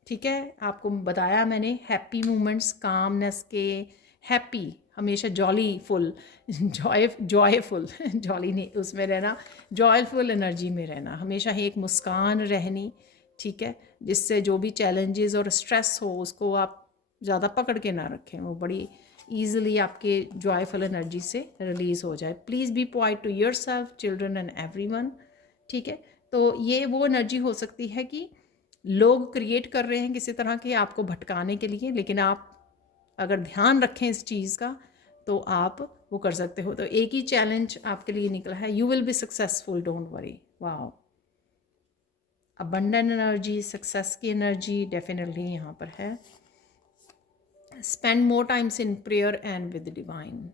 ठीक है, आपको बताया मैंने हैप्पी मोमेंट्स, कामनेस के, हैप्पी हमेशा जॉलीफुल, जॉयफुल जॉली नहीं उसमें रहना, जॉयफुल एनर्जी में रहना, हमेशा ही एक मुस्कान रहनी। ठीक है, जिससे जो भी चैलेंजेस और स्ट्रेस हो उसको आप ज़्यादा पकड़ के ना रखें, वो बड़ी ईजिली आपके जॉयफुल एनर्जी से रिलीज़ हो जाए। Please be point two your self, children and everyone. ठीक है, तो ये वो एनर्जी हो सकती है कि लोग क्रिएट कर रहे हैं किसी तरह के आपको भटकाने के लिए, लेकिन आप अगर ध्यान रखें इस चीज़ का तो आप वो कर सकते हो। तो एक ही चैलेंज आपके लिए निकला है, you will be successful, don't worry. Wow, abundant energy, success की एनर्जी डेफिनेटली यहाँ पर है। Spend more times in prayer and with divine.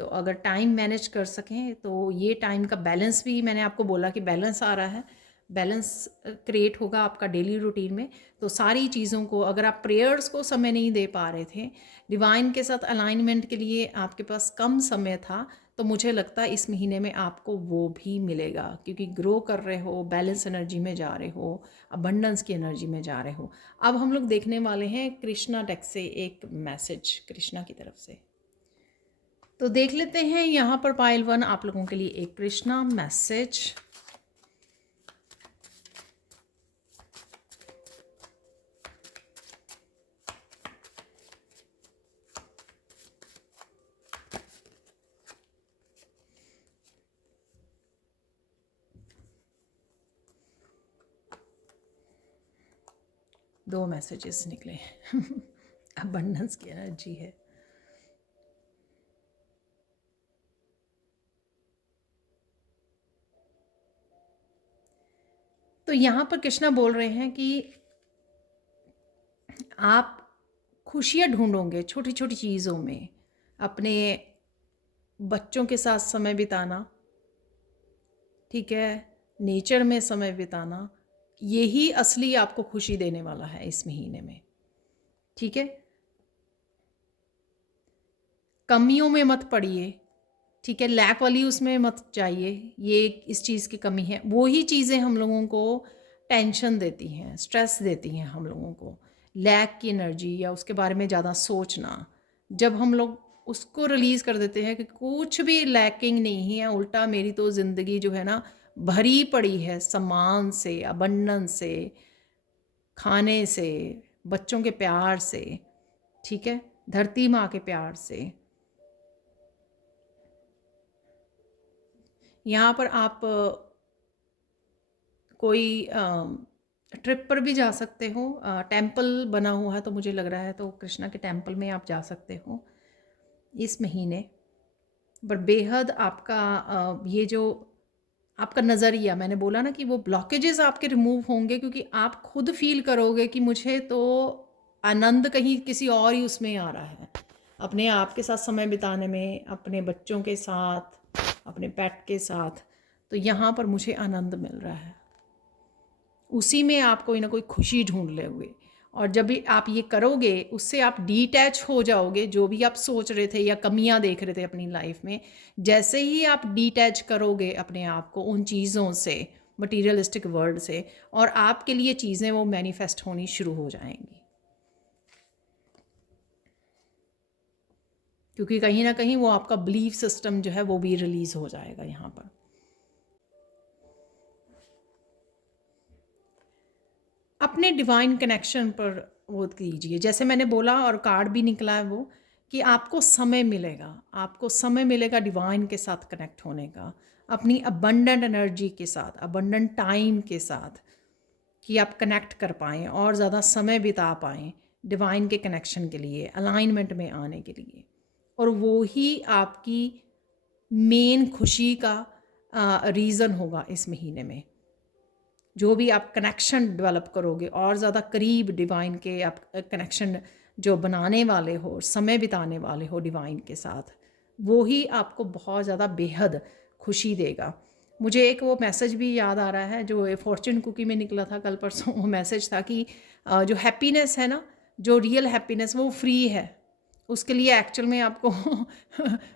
तो अगर टाइम मैनेज कर सकें तो ये टाइम का बैलेंस भी, मैंने आपको बोला कि बैलेंस आ रहा है, बैलेंस क्रिएट होगा आपका डेली रूटीन में। तो सारी चीज़ों को, अगर आप प्रेयर्स को समय नहीं दे पा रहे थे, डिवाइन के साथ अलाइनमेंट के लिए आपके पास कम समय था, तो मुझे लगता है इस महीने में आपको वो भी मिलेगा, क्योंकि ग्रो कर रहे हो, बैलेंस एनर्जी में जा रहे हो, अबंडेंस की एनर्जी में जा रहे हो। अब हम लोग देखने वाले हैं कृष्णा डेक से एक मैसेज कृष्णा की तरफ से। तो देख लेते हैं यहाँ पर पाइल 1 आप लोगों के लिए एक कृष्णा मैसेज। दो मैसेजेस निकले अबंडेंस की एनर्जी है। तो यहाँ पर कृष्णा बोल रहे हैं कि आप खुशियाँ ढूंढोगे छोटी छोटी चीज़ों में, अपने बच्चों के साथ समय बिताना, ठीक है, नेचर में समय बिताना, यही असली आपको खुशी देने वाला है इस महीने में। ठीक है, कमियों में मत पड़िए, ठीक है, लैक वाली उसमें मत जाइए, ये इस चीज़ की कमी है। वो ही चीज़ें हम लोगों को टेंशन देती हैं, स्ट्रेस देती हैं हम लोगों को, लैक की एनर्जी या उसके बारे में ज़्यादा सोचना। जब हम लोग उसको रिलीज़ कर देते हैं कि कुछ भी लैकिंग नहीं है, उल्टा मेरी तो ज़िंदगी जो है ना भरी पड़ी है सम्मान से, अबंडेंस से, खाने से, बच्चों के प्यार से, ठीक है, धरती माँ के प्यार से। यहाँ पर आप कोई ट्रिप पर भी जा सकते हो, टेंपल बना हुआ है तो मुझे लग रहा है, तो कृष्णा के टेंपल में आप जा सकते हो इस महीने। पर बेहद आपका ये जो आपका नज़रिया, मैंने बोला ना कि वो ब्लॉकेजेस आपके रिमूव होंगे, क्योंकि आप खुद फील करोगे कि मुझे तो आनंद कहीं किसी और ही उसमें आ रहा है, अपने आप के साथ समय बिताने में, अपने बच्चों के साथ, अपने पेट के साथ। तो यहाँ पर मुझे आनंद मिल रहा है, उसी में आप कोई ना कोई खुशी ढूंढ लोगे। और जब भी आप ये करोगे उससे आप डिटैच हो जाओगे, जो भी आप सोच रहे थे या कमियां देख रहे थे अपनी लाइफ में, जैसे ही आप डिटैच करोगे अपने आप को उन चीज़ों से, मटीरियलिस्टिक वर्ल्ड से, और आपके लिए चीज़ें वो मैनिफेस्ट होनी शुरू हो जाएंगी, क्योंकि कहीं ना कहीं वो आपका बिलीफ सिस्टम जो है वो भी रिलीज़ हो जाएगा यहाँ पर। अपने डिवाइन कनेक्शन पर वो कीजिए, जैसे मैंने बोला, और कार्ड भी निकला है वो, कि आपको समय मिलेगा, आपको समय मिलेगा डिवाइन के साथ कनेक्ट होने का, अपनी अबंडेंट एनर्जी के साथ, अबंडेंट टाइम के साथ, कि आप कनेक्ट कर पाएँ और ज़्यादा समय बिता पाएँ डिवाइन के कनेक्शन के लिए, अलाइनमेंट में आने के लिए। और वो ही आपकी मेन खुशी का रीज़न होगा इस महीने में। जो भी आप कनेक्शन डेवलप करोगे और ज़्यादा करीब डिवाइन के आप कनेक्शन जो बनाने वाले हो, समय बिताने वाले हो डिवाइन के साथ, वो ही आपको बहुत ज़्यादा बेहद खुशी देगा। मुझे एक वो मैसेज भी याद आ रहा है जो फॉर्चून कुकी में निकला था कल परसों, वो मैसेज था कि जो हैप्पीनेस है ना, जो रियल हैप्पीनेस वो फ्री है, उसके लिए एक्चुअल में आपको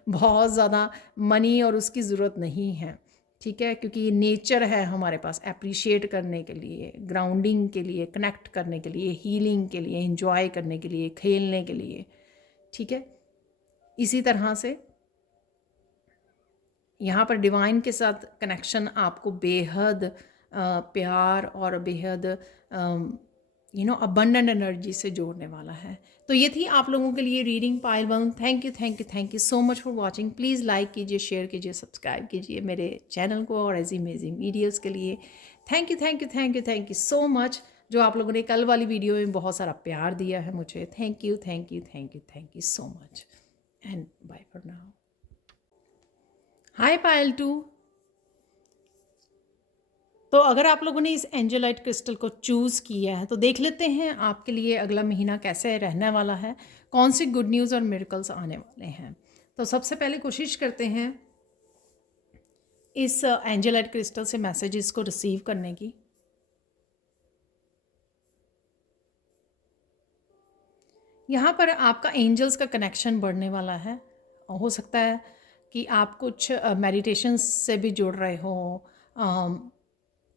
बहुत ज़्यादा मनी और उसकी ज़रूरत नहीं है, ठीक है, क्योंकि नेचर है हमारे पास एप्रिशिएट करने के लिए, ग्राउंडिंग के लिए, कनेक्ट करने के लिए, हीलिंग के लिए, एंजॉय करने के लिए, खेलने के लिए, ठीक है। इसी तरह से यहाँ पर डिवाइन के साथ कनेक्शन आपको बेहद प्यार और बेहद अबंडेंट एनर्जी से जोड़ने वाला है। तो ये थी आप लोगों के लिए reading pile 1। Thank you so much for watching. Please like कीजिए, शेयर कीजिए, सब्सक्राइब कीजिए मेरे चैनल को और ऐसी अमेजिंग वीडियोज़ के लिए। Thank you so much. जो आप लोगों ने कल वाली वीडियो में बहुत सारा प्यार दिया है मुझे, thank you so much and bye for now. Hi Payal 2। तो अगर आप लोगों ने इस एंजेलाइट क्रिस्टल को चूज़ किया है तो देख लेते हैं आपके लिए अगला महीना कैसे रहने वाला है, कौन सी गुड न्यूज़ और मिरेकल्स आने वाले हैं। तो सबसे पहले कोशिश करते हैं इस एंजेलाइट क्रिस्टल से मैसेजेस को रिसीव करने की। यहाँ पर आपका एंजल्स का कनेक्शन बढ़ने वाला है। हो सकता है कि आप कुछ मेडिटेशन से भी जुड़ रहे हो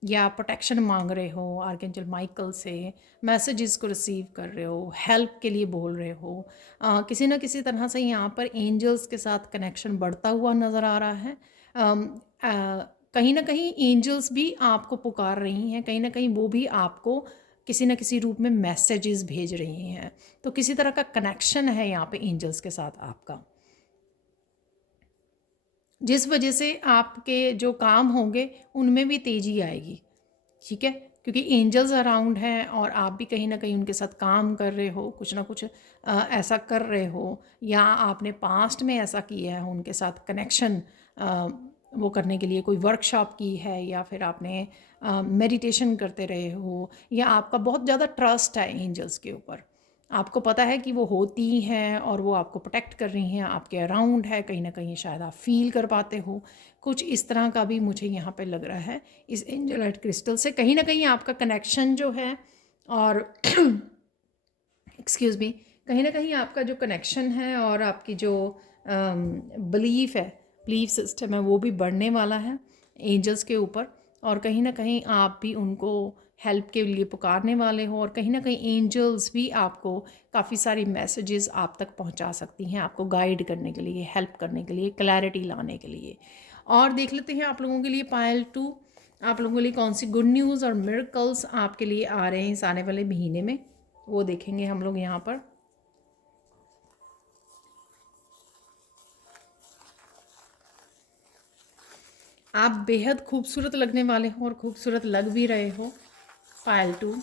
या प्रोटेक्शन मांग रहे हो आर्कएंजल माइकल से, मैसेजेस को रिसीव कर रहे हो, हेल्प के लिए बोल रहे हो। किसी न किसी तरह से यहाँ पर एंजल्स के साथ कनेक्शन बढ़ता हुआ नज़र आ रहा है। कहीं ना कहीं एंजल्स भी आपको पुकार रही हैं, कहीं ना कहीं वो भी आपको किसी न किसी रूप में मैसेजेस भेज रही हैं। तो किसी तरह का कनेक्शन है यहाँ पे एंजल्स के साथ आपका, जिस वजह से आपके जो काम होंगे उनमें भी तेज़ी आएगी, ठीक है, क्योंकि एंजल्स अराउंड हैं और आप भी कहीं ना कहीं उनके साथ काम कर रहे हो, कुछ ना कुछ ऐसा कर रहे हो, या आपने पास्ट में ऐसा किया है उनके साथ कनेक्शन वो करने के लिए कोई वर्कशॉप की है, या फिर आपने मेडिटेशन करते रहे हो, या आपका बहुत ज़्यादा ट्रस्ट है एंजल्स के ऊपर। आपको पता है कि वो होती हैं और वो आपको प्रोटेक्ट कर रही हैं, आपके अराउंड है, कहीं ना कहीं शायद आप फील कर पाते हो। कुछ इस तरह का भी मुझे यहाँ पे लग रहा है इस एंजेलाइट क्रिस्टल से। कहीं ना कहीं आपका कनेक्शन जो है और एक्सक्यूज़ मी, कहीं ना कहीं आपका जो कनेक्शन है और आपकी जो बिलीफ सिस्टम है वो भी बढ़ने वाला है एंजल्स के ऊपर। और कहीं ना कहीं आप भी उनको हेल्प के लिए पुकारने वाले हो, और कहीं ना कहीं एंजल्स भी आपको काफ़ी सारी मैसेजेस आप तक पहुंचा सकती हैं, आपको गाइड करने के लिए, हेल्प करने के लिए, क्लैरिटी लाने के लिए। और देख लेते हैं आप लोगों के लिए पायल 2, आप लोगों के लिए कौन सी गुड न्यूज़ और मिरेकल्स आपके लिए आ रहे हैं इस आने वाले महीने में, वो देखेंगे हम लोग यहाँ पर। आप बेहद खूबसूरत लगने वाले हो और खूबसूरत लग भी रहे हो पायल 2।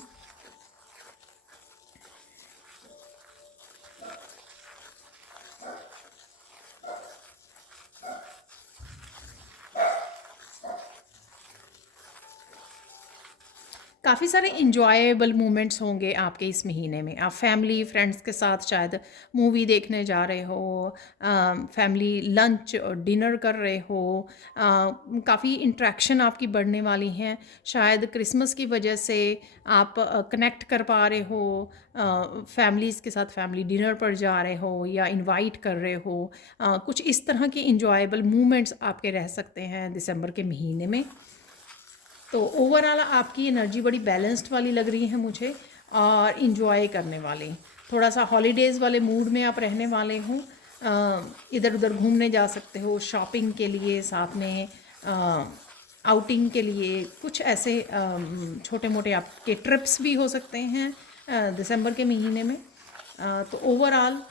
काफ़ी सारे इंजॉयबल मोमेंट्स होंगे आपके इस महीने में। आप फैमिली फ्रेंड्स के साथ शायद मूवी देखने जा रहे हो, फैमिली लंच और डिनर कर रहे हो, काफ़ी इंट्रैक्शन आपकी बढ़ने वाली हैं। शायद क्रिसमस की वजह से आप कनेक्ट कर पा रहे हो, फैमिलीज़ के साथ फैमिली डिनर पर जा रहे हो या इनवाइट कर रहे हो। कुछ इस तरह के इंजॉयबल मोमेंट्स आपके रह सकते हैं दिसंबर के महीने में। तो ओवरऑल आपकी एनर्जी बड़ी बैलेंस्ड वाली लग रही है मुझे, और इन्जॉय करने वाली, थोड़ा सा हॉलीडेज़ वाले मूड में आप रहने वाले हो। इधर उधर घूमने जा सकते हो, शॉपिंग के लिए, साथ में आउटिंग के लिए, कुछ ऐसे छोटे मोटे आपके ट्रिप्स भी हो सकते हैं दिसंबर के महीने में। तो ओवरऑल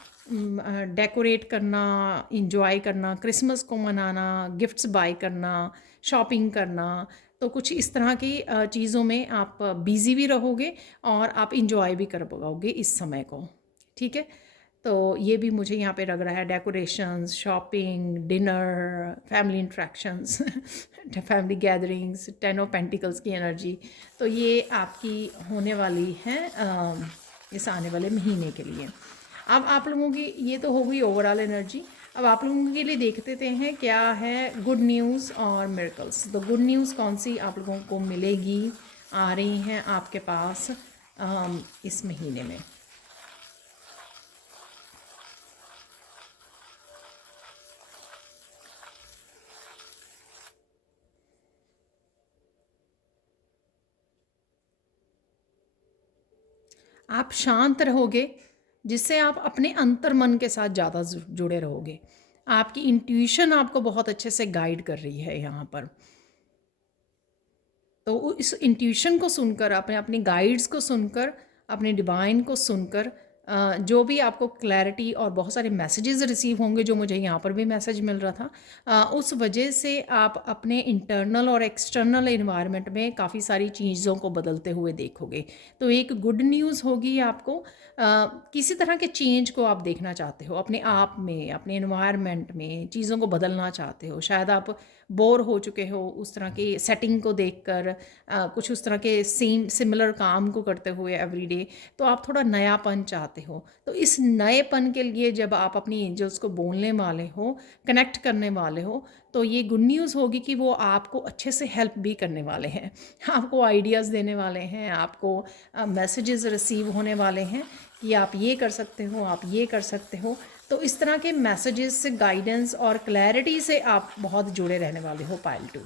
डेकोरेट करना, इंजॉय करना, क्रिसमस को मनाना, गिफ्ट्स बाय करना, शॉपिंग करना, तो कुछ इस तरह की चीज़ों में आप बिज़ी भी रहोगे और आप इंजॉय भी कर पाओगे इस समय को, ठीक है। तो ये भी मुझे यहाँ पे लग रहा है, decorations, shopping, dinner, family interactions family gatherings, 10 of pentacles की एनर्जी, तो ये आपकी होने वाली है इस आने वाले महीने के लिए। अब आप लोगों की ये तो हो गई ओवरऑल एनर्जी। अब आप लोगों के लिए देखते हैं क्या है गुड न्यूज़ और मिरेकल्स। तो गुड न्यूज़ कौन सी आप लोगों को मिलेगी, आ रही हैं आपके पास इस महीने में। आप शांत रहोगे, जिससे आप अपने अंतर्मन के साथ ज़्यादा जुड़े रहोगे। आपकी इंट्यूशन आपको बहुत अच्छे से गाइड कर रही है यहाँ पर। तो इस इंट्यूशन को सुनकर, अपने अपनी गाइड्स को सुनकर, अपने डिवाइन को सुनकर, जो भी आपको क्लैरिटी और बहुत सारे मैसेजेस रिसीव होंगे, जो मुझे यहाँ पर भी मैसेज मिल रहा था, उस वजह से आप अपने इंटरनल और एक्सटर्नल इन्वायरमेंट में काफ़ी सारी चीज़ों को बदलते हुए देखोगे। तो एक गुड न्यूज़ होगी आपको, किसी तरह के चेंज को आप देखना चाहते हो अपने आप में, अपने इन्वायरमेंट में, चीज़ों को बदलना चाहते हो। शायद आप बोर हो चुके हो उस तरह की सेटिंग को देखकर, कुछ उस तरह के सेम सिमिलर काम को करते हुए एवरीडे, तो आप थोड़ा नयापन चाहते हो। तो इस नएपन के लिए जब आप अपनी एंजल्स को बोलने वाले हो, कनेक्ट करने वाले हो, तो ये गुड न्यूज़ होगी कि वो आपको अच्छे से हेल्प भी करने वाले हैं, आपको आइडियाज़ देने वाले हैं, आपको मैसेजेस रिसीव होने वाले हैं कि आप ये कर सकते हो, आप ये कर सकते हो। तो इस तरह के मैसेजेस से, गाइडेंस और क्लैरिटी से आप बहुत जुड़े रहने वाले हो पाइल 2।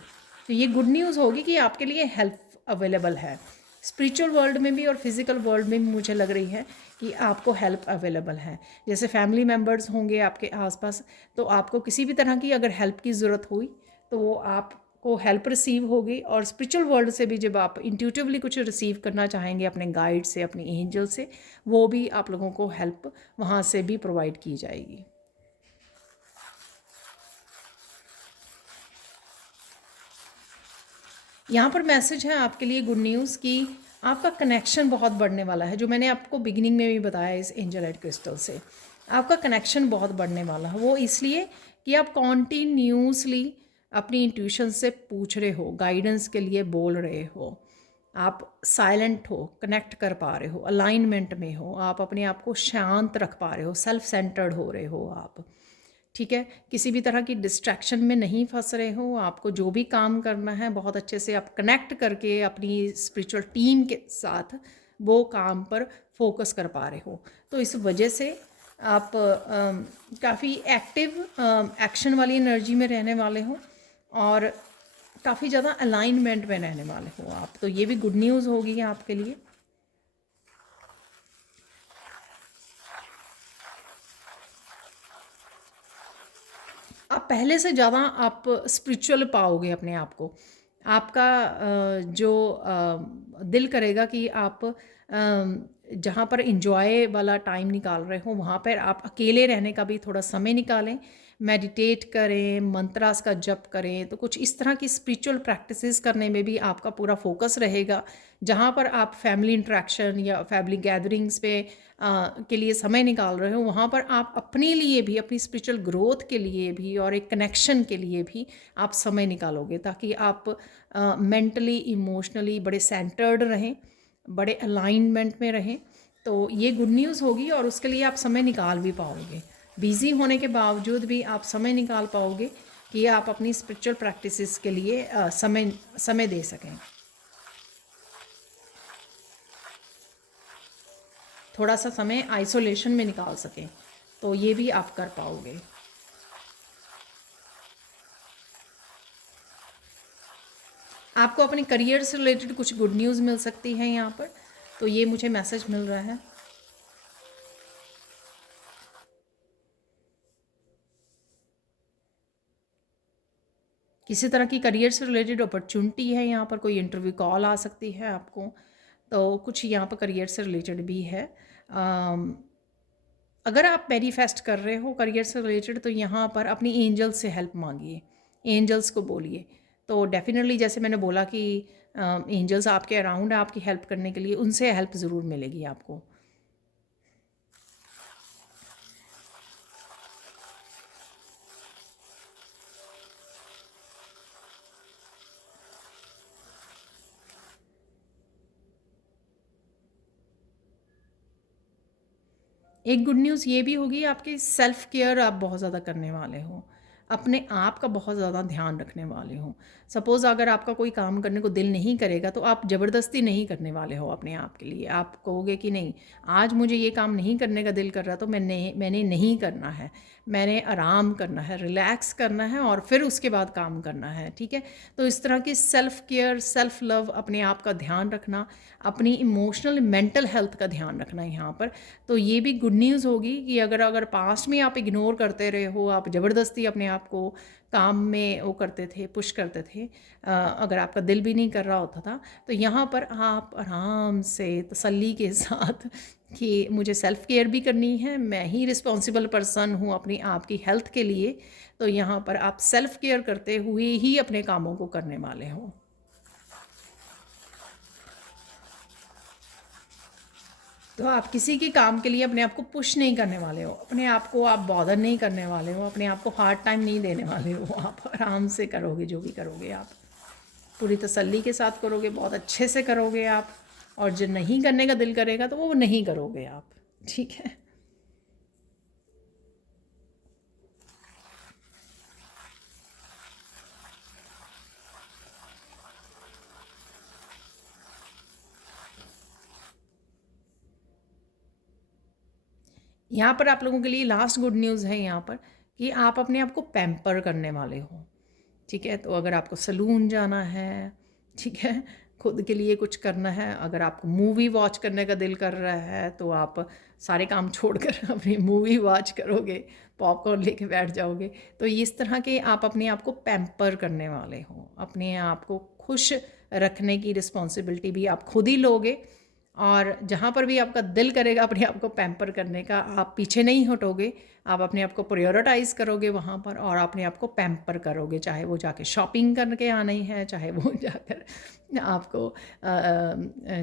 तो ये गुड न्यूज़ होगी कि आपके लिए हेल्प अवेलेबल है। स्पिरिचुअल वर्ल्ड में भी और फिज़िकल वर्ल्ड में भी मुझे लग रही है कि आपको हेल्प अवेलेबल है। जैसे फैमिली मेम्बर्स होंगे आपके आसपास, तो आपको किसी भी तरह की अगर हेल्प की ज़रूरत हुई तो वो आपको हेल्प रिसीव होगी। और स्पिरिचुअल वर्ल्ड से भी जब आप इंट्यूटिवली कुछ रिसीव करना चाहेंगे अपने गाइड से, अपने एंजल से, वो भी आप लोगों को हेल्प वहाँ से भी प्रोवाइड की जाएगी। यहाँ पर मैसेज है आपके लिए गुड न्यूज़ कि आपका कनेक्शन बहुत बढ़ने वाला है। जो मैंने आपको बिगिनिंग में भी बताया इस एंजलाइट क्रिस्टल से, आपका कनेक्शन बहुत बढ़ने वाला है। वो इसलिए कि आप कॉन्टीन्यूसली अपनी इंट्यूशन से पूछ रहे हो, गाइडेंस के लिए बोल रहे हो, आप साइलेंट हो, कनेक्ट कर पा रहे हो, अलाइनमेंट में हो, आप अपने आप को शांत रख पा रहे हो, सेल्फ सेंटर्ड हो रहे हो आप। ठीक है, किसी भी तरह की डिस्ट्रैक्शन में नहीं फंस रहे हो। आपको जो भी काम करना है बहुत अच्छे से आप कनेक्ट करके अपनी स्पिरिचुअल टीम के साथ वो काम पर फोकस कर पा रहे हो। तो इस वजह से आप काफ़ी एक्टिव, एक्शन वाली एनर्जी में रहने वाले हो और काफ़ी ज़्यादा अलाइनमेंट में रहने वाले हो आप। तो ये भी गुड न्यूज़ होगी आपके लिए। आप पहले से ज़्यादा आप स्पिरिचुअल पाओगे अपने आप को। आपका जो दिल करेगा कि आप जहाँ पर इंजॉय वाला टाइम निकाल रहे हो वहाँ पर आप अकेले रहने का भी थोड़ा समय निकालें, मेडिटेट करें, मंत्रास का जप करें। तो कुछ इस तरह की स्पिरिचुअल प्रैक्टिसेस करने में भी आपका पूरा फोकस रहेगा। जहाँ पर आप फैमिली इंटरेक्शन या फैमिली गैदरिंग्स पे के लिए समय निकाल रहे हो, वहाँ पर आप अपने लिए भी, अपनी स्पिरिचुअल ग्रोथ के लिए भी और एक कनेक्शन के लिए भी आप समय निकालोगे, ताकि आप मेंटली, इमोशनली बड़े सेंटर्ड रहें, बड़े अलाइनमेंट में रहें। तो ये गुड न्यूज़ होगी और उसके लिए आप समय निकाल भी पाओगे। बिज़ी होने के बावजूद भी आप समय निकाल पाओगे कि आप अपनी स्पिरिचुअल प्रैक्टिसेस के लिए समय दे सकें। थोड़ा सा समय आइसोलेशन में निकाल सकें, तो ये भी आप कर पाओगे। आपको अपने करियर से रिलेटेड कुछ गुड न्यूज़ मिल सकती है यहाँ पर, तो ये मुझे मैसेज मिल रहा है। किसी तरह की करियर से रिलेटेड अपॉर्चुनिटी है, यहाँ पर कोई इंटरव्यू कॉल आ सकती है आपको। तो कुछ यहाँ पर करियर से रिलेटेड भी है। अगर आप मैनिफेस्ट कर रहे हो करियर से रिलेटेड, तो यहाँ पर अपनी एंजल्स से हेल्प मांगिए, एंजल्स को बोलिए। तो डेफिनेटली जैसे मैंने बोला कि एंजल्स आपके अराउंड है आपकी हेल्प करने के लिए, उनसे हेल्प ज़रूर मिलेगी आपको। एक गुड न्यूज़ ये भी होगी, आपकी सेल्फ केयर आप बहुत ज़्यादा करने वाले हो। अपने आप का बहुत ज़्यादा ध्यान रखने वाले हो। सपोज़ अगर आपका कोई काम करने को दिल नहीं करेगा तो आप ज़बरदस्ती नहीं करने वाले हो अपने आप के लिए। आप कहोगे कि नहीं, आज मुझे ये काम नहीं करने का दिल कर रहा तो मैंने नहीं करना है, मैंने आराम करना है, रिलैक्स करना है और फिर उसके बाद काम करना है, ठीक है। तो इस तरह की सेल्फ़ केयर, सेल्फ़ लव, अपने आप का ध्यान रखना, अपनी इमोशनल मेंटल हेल्थ का ध्यान रखना यहाँ पर। तो ये भी गुड न्यूज़ होगी कि अगर अगर पास्ट में आप इग्नोर करते रहे हो, आप ज़बरदस्ती अपने आप को काम में वो करते थे, पुश करते थे, अगर आपका दिल भी नहीं कर रहा होता था, तो यहाँ पर आप आराम से तसल्ली के साथ कि मुझे सेल्फ़ केयर भी करनी है, मैं ही रिस्पॉन्सिबल पर्सन हूँ अपनी आप की हेल्थ के लिए, तो यहाँ पर आप सेल्फ़ केयर करते हुए ही अपने कामों को करने वाले हो। तो आप किसी के काम के लिए अपने आप को पुश नहीं करने वाले हो, अपने आप को आप बॉदर नहीं करने वाले हो, अपने आप को हार्ड टाइम नहीं देने वाले हो। आप आराम से करोगे जो भी करोगे, आप पूरी तसल्ली के साथ करोगे, बहुत अच्छे से करोगे आप। और जो नहीं करने का दिल करेगा तो वो नहीं करोगे आप, ठीक है। यहाँ पर आप लोगों के लिए लास्ट गुड न्यूज़ है यहाँ पर कि आप अपने आप को पैम्पर करने वाले हो, ठीक है। तो अगर आपको सलून जाना है, ठीक है, खुद के लिए कुछ करना है, अगर आपको मूवी वॉच करने का दिल कर रहा है तो आप सारे काम छोड़कर अपनी मूवी वॉच करोगे, पॉपकॉर्न लेके बैठ जाओगे। तो इस तरह के आप अपने आप को पैम्पर करने वाले हो, अपने आप को खुश रखने की रिस्पॉन्सिबिलिटी भी आप खुद ही लोगे। और जहाँ पर भी आपका दिल करेगा अपने आप को पैम्पर करने का, आप पीछे नहीं हटोगे, आप अपने आप को प्रायोरिटाइज़ करोगे वहाँ पर और अपने आप को पैम्पर करोगे। चाहे वो जाके शॉपिंग करके आनी है, चाहे वो जाकर आपको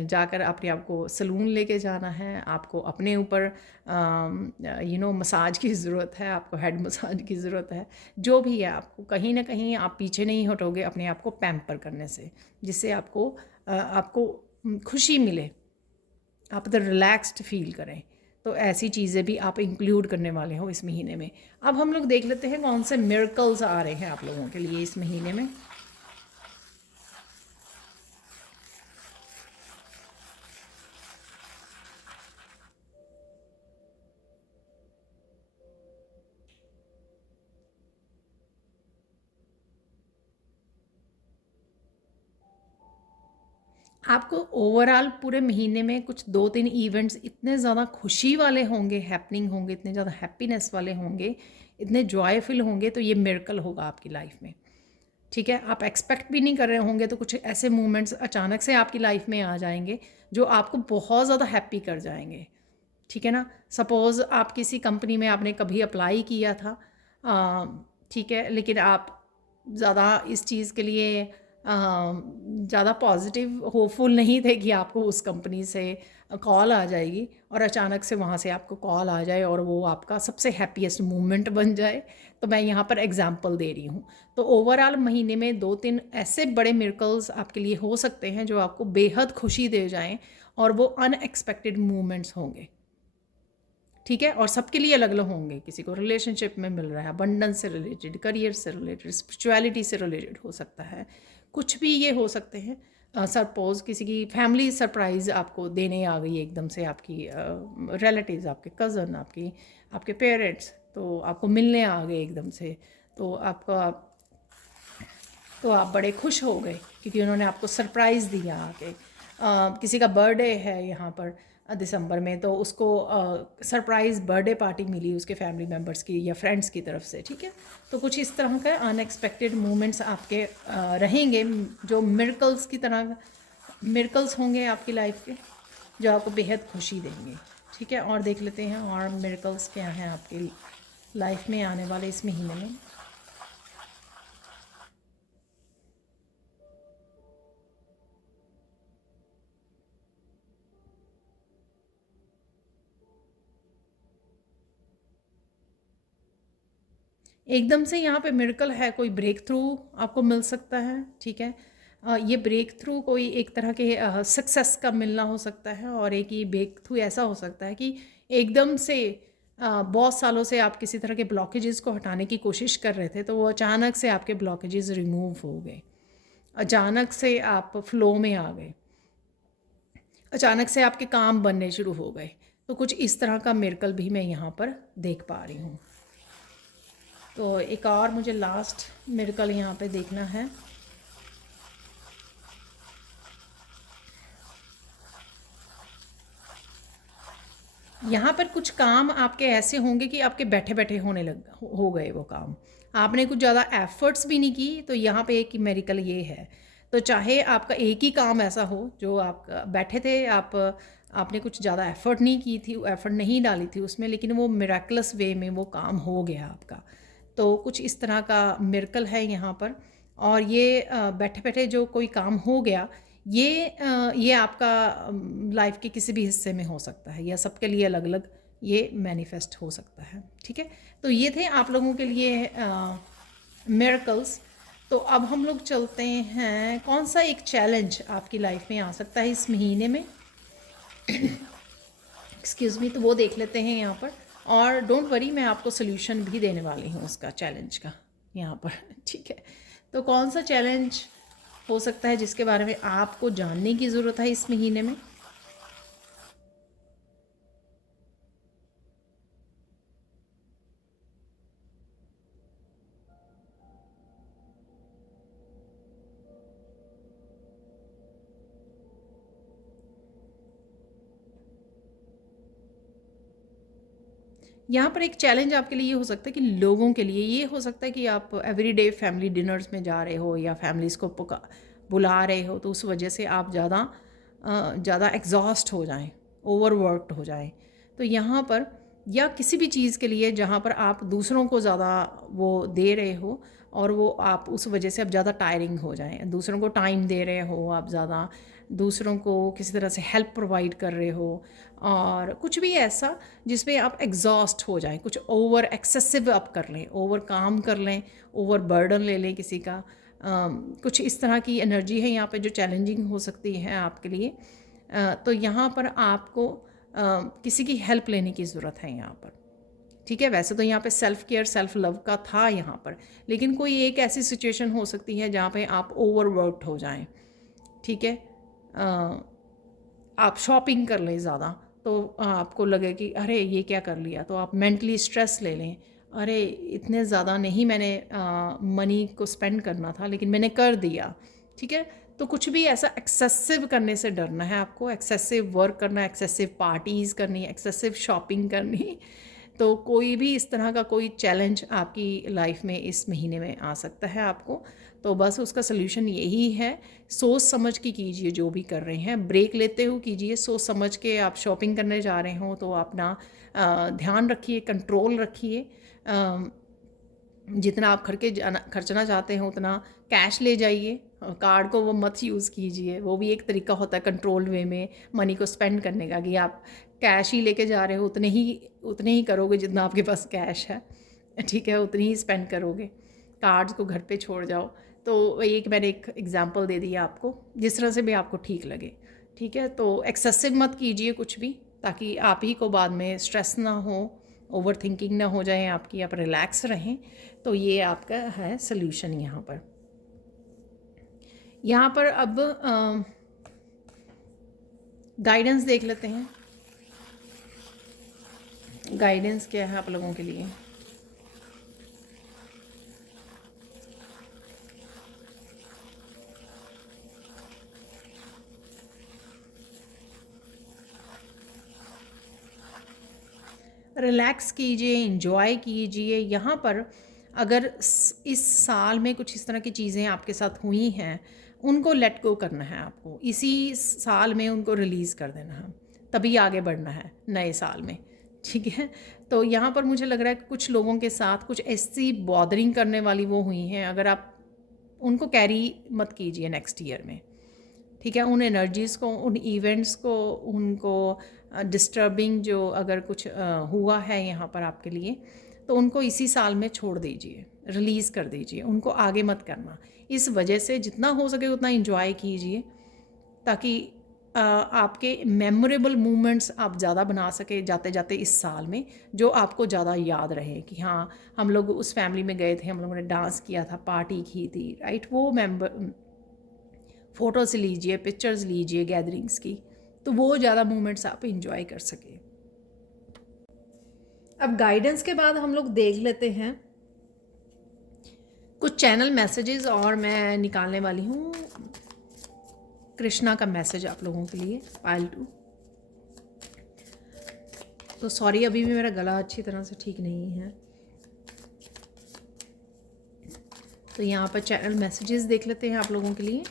जाकर अपने आप को सलून लेके जाना है, आपको अपने ऊपर मसाज की ज़रूरत है, आपको हेड मसाज की ज़रूरत है, जो भी है, आपको कहीं ना कहीं आप पीछे नहीं हटोगे अपने आप को पैम्पर करने से, जिससे आपको खुशी मिले, आप तो रिलैक्स्ड फील करें। तो ऐसी चीज़ें भी आप इंक्लूड करने वाले हो इस महीने में। अब हम लोग देख लेते हैं कौन से मिरेकल्स आ रहे हैं आप लोगों के लिए इस महीने में। आपको ओवरऑल पूरे महीने में कुछ 2-3 इवेंट्स इतने ज़्यादा खुशी वाले होंगे, हैपनिंग होंगे, इतने ज़्यादा हैप्पीनेस वाले होंगे, इतने जॉयफुल होंगे, तो ये मिरेकल होगा आपकी लाइफ में, ठीक है। आप एक्सपेक्ट भी नहीं कर रहे होंगे तो कुछ ऐसे मोमेंट्स अचानक से आपकी लाइफ में आ जाएंगे जो आपको बहुत ज़्यादा हैप्पी कर जाएंगे, ठीक है ना। सपोज़ आप किसी कंपनी में आपने कभी अप्लाई किया था, ठीक है, लेकिन आप ज़्यादा इस चीज़ के लिए ज़्यादा पॉजिटिव होपफुल नहीं थे कि आपको उस कंपनी से कॉल आ जाएगी, और अचानक से वहाँ से आपको कॉल आ जाए और वो आपका सबसे हैप्पीएस्ट मोमेंट बन जाए। तो मैं यहाँ पर एग्जांपल दे रही हूँ। तो ओवरऑल महीने में 2-3 ऐसे बड़े मिरेकल्स आपके लिए हो सकते हैं जो आपको बेहद खुशी दे जाएं, और वो अनएक्सपेक्टेड मोमेंट्स होंगे, ठीक है। और सबके लिए अलग अलग होंगे, किसी को रिलेशनशिप में मिल रहा है, अबंडेंस से रिलेटेड, करियर से रिलेटेड, स्पिरिचुअलिटी से रिलेटेड हो सकता है, कुछ भी ये हो सकते हैं। सपोज किसी की फैमिली सरप्राइज़ आपको देने आ गई एकदम से, आपकी रिलेटिव्स, आपके कज़न, आपके पेरेंट्स, तो आपको मिलने आ गए एकदम से, तो आप बड़े खुश हो गए क्योंकि उन्होंने आपको सरप्राइज़ दिया आके। किसी का बर्थडे है यहाँ पर दिसंबर में, तो उसको सरप्राइज़ बर्थडे पार्टी मिली उसके फैमिली मेम्बर्स की या फ्रेंड्स की तरफ से, ठीक है। तो कुछ इस तरह का अनएक्सपेक्टेड मोमेंट्स आपके रहेंगे जो मिरेकल्स होंगे आपकी लाइफ के, जो आपको बेहद खुशी देंगे, ठीक है। और देख लेते हैं और मिरेकल्स क्या हैं आपकी लाइफ में आने वाले इस महीने में। एकदम से यहाँ पे मिरेकल है, कोई ब्रेक थ्रू आपको मिल सकता है, ठीक है। ये ब्रेक थ्रू कोई एक तरह के सक्सेस का मिलना हो सकता है, और एक ये ब्रेक थ्रू ऐसा हो सकता है कि एकदम से बहुत सालों से आप किसी तरह के ब्लॉकेजेस को हटाने की कोशिश कर रहे थे, तो वो अचानक से आपके ब्लॉकेजेस रिमूव हो गए, अचानक से आप फ्लो में आ गए, अचानक से आपके काम बनने शुरू हो गए। तो कुछ इस तरह का मिरेकल भी मैं यहाँ पर देख पा रही हूँ। तो एक और मुझे लास्ट मिरेकल यहाँ पे देखना है। यहाँ पर कुछ काम आपके ऐसे होंगे कि आपके बैठे बैठे होने लग हो गए वो काम, आपने कुछ ज़्यादा एफर्ट्स भी नहीं की। तो यहाँ पे एक मिरेकल ये है। तो चाहे आपका एक ही काम ऐसा हो जो आप बैठे थे, आपने कुछ ज़्यादा एफर्ट नहीं की थी, एफर्ट नहीं डाली थी उसमें, लेकिन वो मिराकुलस वे में वो काम हो गया आपका। तो कुछ इस तरह का मिरेकल है यहाँ पर। और ये बैठे बैठे जो कोई काम हो गया, ये आपका लाइफ के किसी भी हिस्से में हो सकता है, या सबके लिए अलग अलग ये मैनिफेस्ट हो सकता है। ठीक है, तो ये थे आप लोगों के लिए मिरेकल्स। तो अब हम लोग चलते हैं, कौन सा एक चैलेंज आपकी लाइफ में आ सकता है इस महीने में, एक्सक्यूज़ मी, तो वो देख लेते हैं यहाँ पर। और डोंट वरी, मैं आपको सोल्यूशन भी देने वाली हूँ उसका, चैलेंज का यहाँ पर। ठीक है, तो कौन सा चैलेंज हो सकता है जिसके बारे में आपको जानने की ज़रूरत है इस महीने में। यहाँ पर एक चैलेंज आपके लिए ये हो सकता है कि लोगों के लिए ये हो सकता है कि आप एवरीडे फैमिली डिनर्स में जा रहे हो या फैमिलीज़ को बुला रहे हो, तो उस वजह से आप ज़्यादा एग्जॉस्ट हो जाएं, ओवरवर्कड हो जाएं। तो यहाँ पर, या किसी भी चीज़ के लिए जहाँ पर आप दूसरों को ज़्यादा वो दे रहे हो, और वो आप उस वजह से आप ज़्यादा टायरिंग हो जाएं, दूसरों को टाइम दे रहे हो आप ज़्यादा, दूसरों को किसी तरह से हेल्प प्रोवाइड कर रहे हो, और कुछ भी ऐसा जिसमें आप एग्जॉस्ट हो जाएं, कुछ ओवर एक्सेसिव आप कर लें, ओवर काम कर लें, ओवर बर्डन ले लें किसी का। कुछ इस तरह की एनर्जी है यहाँ पे जो चैलेंजिंग हो सकती है आपके लिए। तो यहाँ पर आपको किसी की हेल्प लेने की ज़रूरत है यहाँ पर। ठीक है, वैसे तो यहाँ पे सेल्फ केयर सेल्फ लव का था यहाँ पर, लेकिन कोई एक ऐसी सिचुएशन हो सकती है जहाँ पे आप ओवरवर्कड हो जाएं। ठीक है, आप शॉपिंग कर लें ज़्यादा, तो आपको लगे कि अरे ये क्या कर लिया, तो आप मेंटली स्ट्रेस ले लें, अरे इतने ज़्यादा नहीं मैंने मनी को स्पेंड करना था लेकिन मैंने कर दिया। ठीक है, तो कुछ भी ऐसा एक्सेसिव करने से डरना है आपको, एक्सेसिव वर्क करना, एक्सेसिव पार्टीज़ करनी, एक्सेसिव शॉपिंग करनी। तो कोई भी इस तरह का कोई चैलेंज आपकी लाइफ में इस महीने में आ सकता है आपको। तो बस उसका सल्यूशन यही है, सोच समझ के कीजिए जो भी कर रहे हैं, ब्रेक लेते हुए कीजिए, सोच समझ के। आप शॉपिंग करने जा रहे हो तो अपना ध्यान रखिए, कंट्रोल रखिए। जितना आप खर्चना चाहते हो उतना कैश ले जाइए, कार्ड को वो मत यूज़ कीजिए। वो भी एक तरीका होता है कंट्रोल वे में मनी को स्पेंड करने का, कि आप कैश ही लेके जा रहे हो, उतने ही करोगे जितना आपके पास कैश है। ठीक है, उतनी ही स्पेंड करोगे, कार्ड्स को घर पे छोड़ जाओ। तो मैंने एक एग्जांपल दे दिया आपको, जिस तरह से भी आपको ठीक लगे। ठीक है, तो एक्सेसिव मत कीजिए कुछ भी, ताकि आप ही को बाद में स्ट्रेस ना हो, ओवर थिंकिंग ना हो जाए आपकी, आप रिलैक्स रहें। तो ये आपका है सल्यूशन यहाँ पर। यहाँ पर अब गाइडेंस देख लेते हैं, गाइडेंस क्या है आप लोगों के लिए। रिलैक्स कीजिए, इंजॉय कीजिए। यहाँ पर अगर इस साल में कुछ इस तरह की चीज़ें आपके साथ हुई हैं, उनको लेट गो करना है आपको, इसी साल में उनको रिलीज़ कर देना है, तभी आगे बढ़ना है नए साल में। ठीक है, तो यहाँ पर मुझे लग रहा है कि कुछ लोगों के साथ कुछ ऐसी बॉदरिंग करने वाली वो हुई हैं, अगर आप उनको कैरी मत कीजिए नेक्स्ट ईयर में। ठीक है, उन एनर्जीज़ को, उन इवेंट्स को, उनको डिस्टर्बिंग जो अगर कुछ हुआ है यहाँ पर आपके लिए, तो उनको इसी साल में छोड़ दीजिए, रिलीज़ कर दीजिए, उनको आगे मत करना। इस वजह से जितना हो सके उतना इंजॉय कीजिए, ताकि आपके मेमोरेबल मोमेंट्स आप ज़्यादा बना सके जाते जाते इस साल में, जो आपको ज़्यादा याद रहे कि हाँ, हम लोग उस फैमिली में गए थे, हम लोगों ने डांस किया था, पार्टी की थी, राइट। वो फ़ोटोज़ लीजिए, पिक्चर्स लीजिए गैदरिंग्स की, तो वो ज़्यादा मोमेंट्स आप इंजॉय कर सकें। अब गाइडेंस के बाद हम लोग देख लेते हैं कुछ चैनल मैसेजेस, और मैं निकालने वाली हूँ कृष्णा का मैसेज आप लोगों के लिए, पायल 2। तो सॉरी, अभी भी मेरा गला अच्छी तरह से ठीक नहीं है। तो यहाँ पर चैनल मैसेजेस देख लेते हैं आप लोगों के लिए।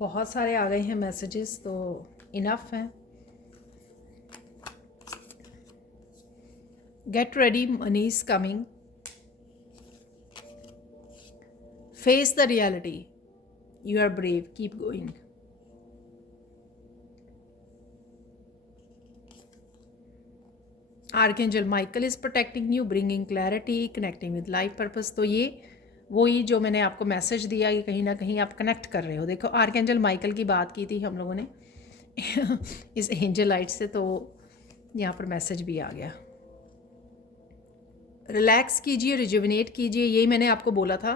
बहुत सारे आ गए हैं मैसेजेस, तो इनफ है। Get ready, money is coming, face the reality, you are brave, keep going. Archangel Michael is protecting you, bringing clarity, connecting with life purpose. तो ये वही जो मैंने आपको मैसेज दिया कि कहीं ना कहीं आप कनेक्ट कर रहे हो। देखो, आर्कएंजल माइकल की बात की थी हम लोगों ने इस एंजल लाइट से, तो यहाँ पर मैसेज भी आ गया। रिलैक्स कीजिए, रिजुविनेट कीजिए। यही मैंने आपको बोला था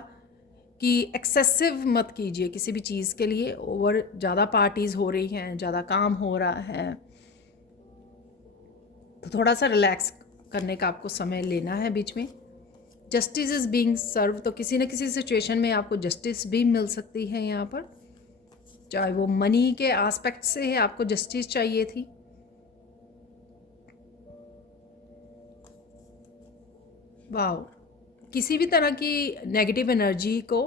कि एक्सेसिव मत कीजिए किसी भी चीज़ के लिए। ओवर ज़्यादा पार्टीज़ हो रही हैं, ज़्यादा काम हो रहा है, तो थोड़ा सा रिलैक्स करने का आपको समय लेना है बीच में। जस्टिस इज़ बीइंग सर्व, तो किसी न किसी सिचुएशन में आपको जस्टिस भी मिल सकती है यहाँ पर, चाहे वो मनी के एस्पेक्ट से है, आपको जस्टिस चाहिए थी। वाह, किसी भी तरह की नेगेटिव एनर्जी को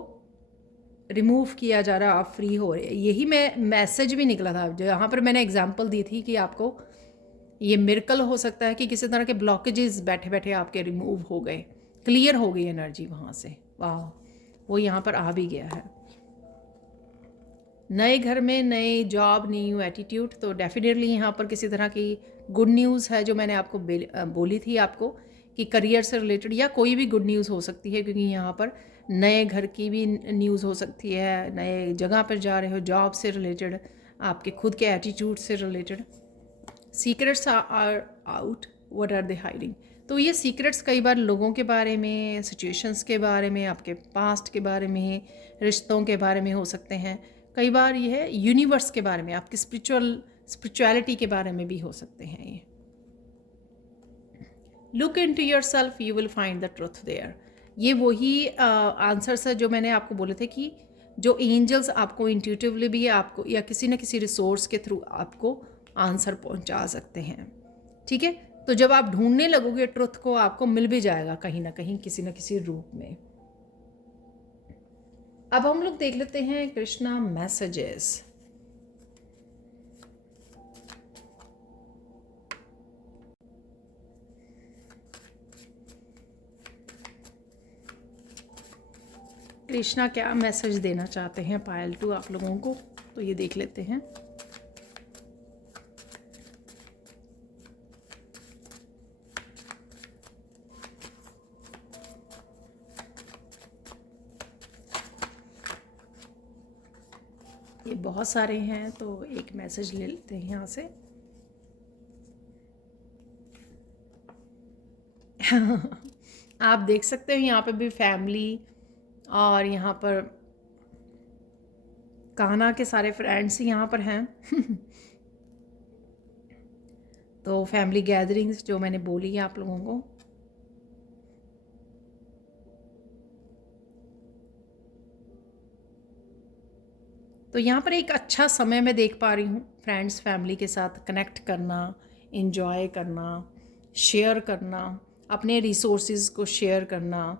रिमूव किया जा रहा, आप फ्री हो रहे। यही मैं मैसेज भी निकला था जो यहाँ पर मैंने एग्जांपल दी थी कि आपको ये मिरेकल हो सकता है कि किसी तरह के ब्लॉकेजेस बैठे बैठे आपके रिमूव हो गए, क्लियर हो गई एनर्जी वहाँ से। वाह, वो यहाँ पर आ भी गया है। नए घर में नए जॉब, न्यू एटीट्यूड, तो डेफिनेटली यहाँ पर किसी तरह की गुड न्यूज़ है जो मैंने आपको बोली थी आपको कि करियर से रिलेटेड या कोई भी गुड न्यूज़ हो सकती है, क्योंकि यहाँ पर नए घर की भी न्यूज़ हो सकती है, नए जगह पर जा रहे हो, जॉब से रिलेटेड, आपके खुद के एटीट्यूड से related. Secrets are out, what are they hiding. तो ये सीक्रेट्स कई बार लोगों के बारे में, सिचुएशंस के बारे में, आपके पास्ट के बारे में, रिश्तों के बारे में हो सकते हैं। कई बार ये है यूनिवर्स के बारे में, आपकी स्पिरिचुअलिटी के बारे में भी हो सकते हैं ये। Look into yourself, you will find the truth there. ये वही आंसर्स है जो मैंने आपको बोले थे कि जो एंजल्स आपको इंट्यूटिवली भी आपको या किसी न किसी रिसोर्स के थ्रू आपको आंसर पहुंचा सकते हैं। ठीक है, तो जब आप ढूंढने लगोगे ट्रुथ को, आपको मिल भी जाएगा कहीं ना कहीं, किसी न किसी रूप में। अब हम लोग देख लेते हैं कृष्णा मैसेजेस। कृष्णा क्या मैसेज देना चाहते हैं पायल 2 आप लोगों को, तो ये देख लेते हैं। ये बहुत सारे हैं, तो एक मैसेज ले लेते हैं यहाँ से। आप देख सकते हो यहाँ पे भी फैमिली, और यहाँ पर कान्हा के सारे फ्रेंड्स यहाँ पर हैं। तो फैमिली गैदरिंग्स जो मैंने बोली है आप लोगों को, तो यहाँ पर एक अच्छा समय मैं देख पा रही हूँ फ्रेंड्स फैमिली के साथ कनेक्ट करना, एंजॉय करना, शेयर करना, अपने रिसोर्सेज को शेयर करना,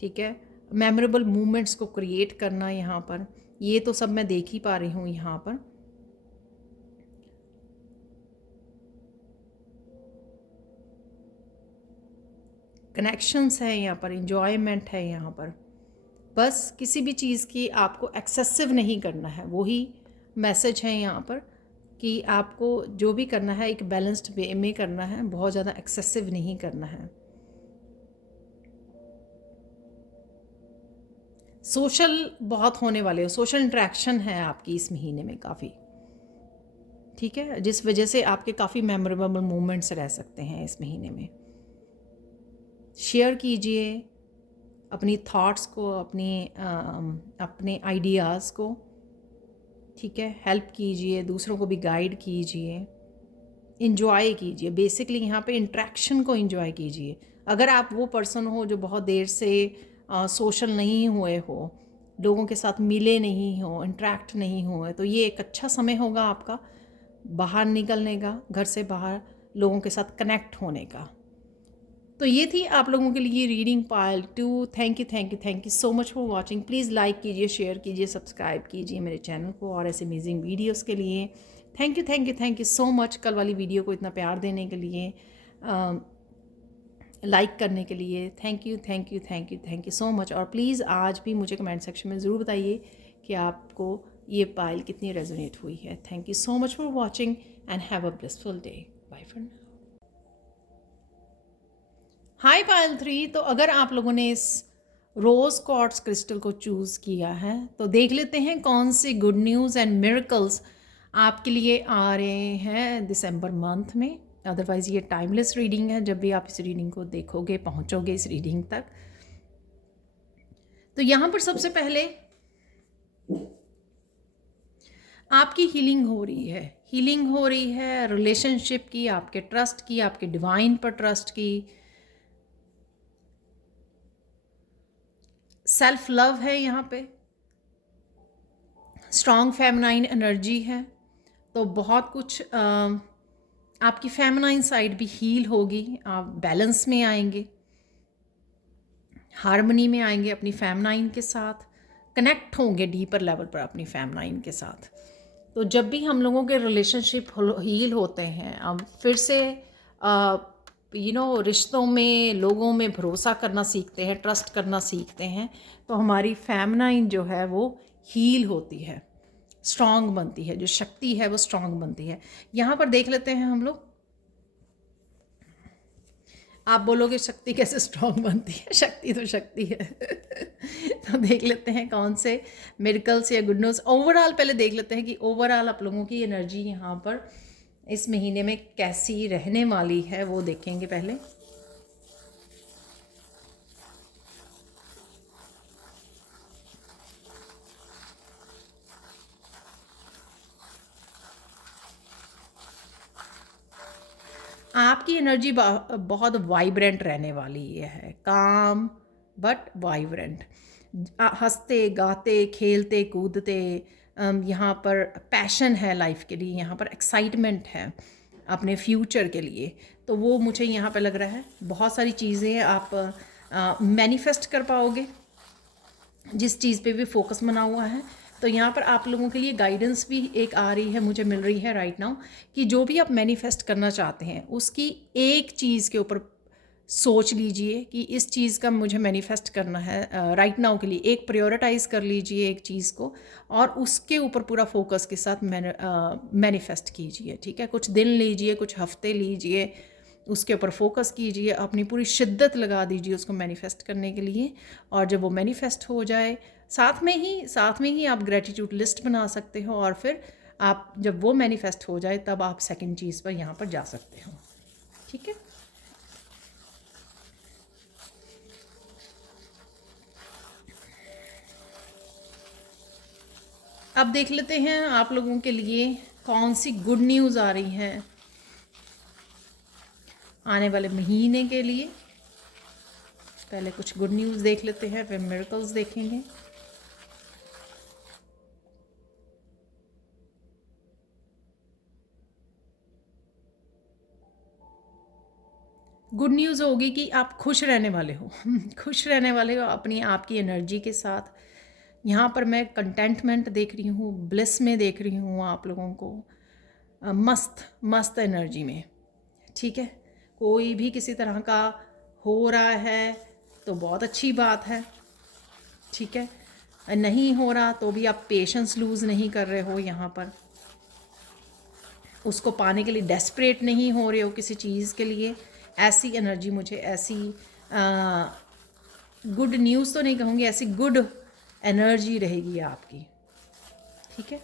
ठीक है, मेमोरेबल मोमेंट्स को क्रिएट करना। यहाँ पर ये तो सब मैं देख ही पा रही हूँ। यहाँ पर कनेक्शंस है, यहाँ पर एंजॉयमेंट है। यहाँ पर बस किसी भी चीज़ की आपको एक्सेसिव नहीं करना है, वही मैसेज है यहाँ पर। कि आपको जो भी करना है एक बैलेंस्ड वे में करना है, बहुत ज़्यादा एक्सेसिव नहीं करना है। सोशल बहुत होने वाले हो, सोशल इंटरेक्शन है आपकी इस महीने में काफ़ी, ठीक है, जिस वजह से आपके काफ़ी मेमोरेबल मोमेंट्स रह सकते हैं इस महीने में। शेयर कीजिए अपनी थॉट्स को, अपने आइडियाज़ को, ठीक है, हेल्प कीजिए, दूसरों को भी गाइड कीजिए, इंजॉय कीजिए। बेसिकली यहाँ पे इंट्रैक्शन को इंजॉय कीजिए। अगर आप वो पर्सन हो जो बहुत देर से सोशल नहीं हुए हो, लोगों के साथ मिले नहीं हो, इंट्रैक्ट नहीं हुए, तो ये एक अच्छा समय होगा आपका बाहर निकलने का, घर से बाहर लोगों के साथ कनेक्ट होने का। तो ये थी आप लोगों के लिए reading pile 2। Thank you so much for watching. Please like कीजिए, शेयर कीजिए, सब्सक्राइब कीजिए मेरे चैनल को और ऐसे अमेजिंग वीडियोस के लिए। थैंक यू सो मच कल वाली वीडियो को इतना प्यार देने के लिए, लाइक करने के लिए। Thank you so much. और प्लीज़ आज भी मुझे कमेंट सेक्शन में ज़रूर बताइए कि आपको ये पाइल कितनी रेजोनेट हुई है। Thank you so much for watching and have a blissful day. Bye for now. Hi Payal 3। तो अगर आप लोगों ने इस रोज़ क्वार्ट्ज क्रिस्टल को चूज़ किया है तो देख लेते हैं कौन सी गुड न्यूज़ एंड मिरेकल्स आपके लिए आ रहे हैं दिसंबर मंथ में। अदरवाइज़ ये टाइमलेस रीडिंग है, जब भी आप इस रीडिंग को देखोगे, पहुंचोगे इस रीडिंग तक। तो यहाँ पर सबसे पहले आपकी हीलिंग हो रही है रिलेशनशिप की, आपके ट्रस्ट की, आपके डिवाइन पर ट्रस्ट की। सेल्फ लव है यहाँ पे, स्ट्रॉन्ग फेमिनाइन एनर्जी है। तो बहुत कुछ आपकी फेमिनाइन साइड भी हील होगी, आप बैलेंस में आएंगे, हार्मनी में आएंगे, अपनी फेमिनाइन के साथ कनेक्ट होंगे डीपर लेवल पर अपनी फेमिनाइन के साथ। तो जब भी हम लोगों के रिलेशनशिप हील होते हैं, अब फिर से रिश्तों में, लोगों में भरोसा करना सीखते हैं, ट्रस्ट करना सीखते हैं, तो हमारी फेमिनाइन जो है वो हील होती है, स्ट्रॉन्ग बनती है, जो शक्ति है वो स्ट्रॉन्ग बनती है। यहाँ पर देख लेते हैं हम लोग। आप बोलोगे शक्ति कैसे स्ट्रॉन्ग बनती है? शक्ति तो शक्ति है। तो देख लेते हैं कौन से मिरेकल्स या गुड न्यूज़ ओवरऑल। पहले देख लेते हैं कि ओवरऑल आप लोगों की एनर्जी यहाँ पर इस महीने में कैसी रहने वाली है, वो देखेंगे पहले। आपकी एनर्जी बहुत वाइब्रेंट रहने वाली है, काम बट वाइब्रेंट, हंसते गाते खेलते कूदते। यहाँ पर पैशन है लाइफ के लिए, यहाँ पर एक्साइटमेंट है अपने फ्यूचर के लिए। तो वो मुझे यहाँ पे लग रहा है बहुत सारी चीज़ें आप मैनिफेस्ट कर पाओगे, जिस चीज़ पे भी फोकस बना हुआ है। तो यहाँ पर आप लोगों के लिए गाइडेंस भी एक आ रही है, मुझे मिल रही है राइट नाउ, कि जो भी आप मैनिफेस्ट करना चाहते हैं उसकी एक चीज़ के ऊपर सोच लीजिए कि इस चीज़ का मुझे मैनिफेस्ट करना है राइट नाउ के लिए। एक प्रायोरिटाइज़ कर लीजिए एक चीज़ को और उसके ऊपर पूरा फोकस के साथ मैनिफेस्ट कीजिए, ठीक है। कुछ दिन लीजिए, कुछ हफ्ते लीजिए, उसके ऊपर फोकस कीजिए, अपनी पूरी शिद्दत लगा दीजिए उसको मैनिफेस्ट करने के लिए। और जब वो मैनिफेस्ट हो जाए, साथ में ही आप ग्रेटिट्यूड लिस्ट बना सकते हो। और फिर आप जब वो मैनिफेस्ट हो जाए तब आप सेकंड चीज़ पर यहाँ पर जा सकते हो, ठीक है। अब देख लेते हैं आप लोगों के लिए कौन सी गुड न्यूज़ आ रही है आने वाले महीने के लिए। पहले कुछ गुड न्यूज़ देख लेते हैं, फिर मिरेकल्स देखेंगे। गुड न्यूज़ होगी कि आप खुश रहने वाले हो। खुश रहने वाले हो अपनी आपकी एनर्जी के साथ। यहाँ पर मैं कंटेंटमेंट देख रही हूँ, ब्लिस में देख रही हूँ आप लोगों को, मस्त एनर्जी में, ठीक है। कोई भी किसी तरह का हो रहा है तो बहुत अच्छी बात है, ठीक है। नहीं हो रहा तो भी आप पेशेंस लूज़ नहीं कर रहे हो यहाँ पर। उसको पाने के लिए डेस्परेट नहीं हो रहे हो किसी चीज़ के लिए, ऐसी एनर्जी मुझे, ऐसी गुड न्यूज़ तो नहीं कहूँगी, ऐसी गुड एनर्जी रहेगी आपकी। ठीक है,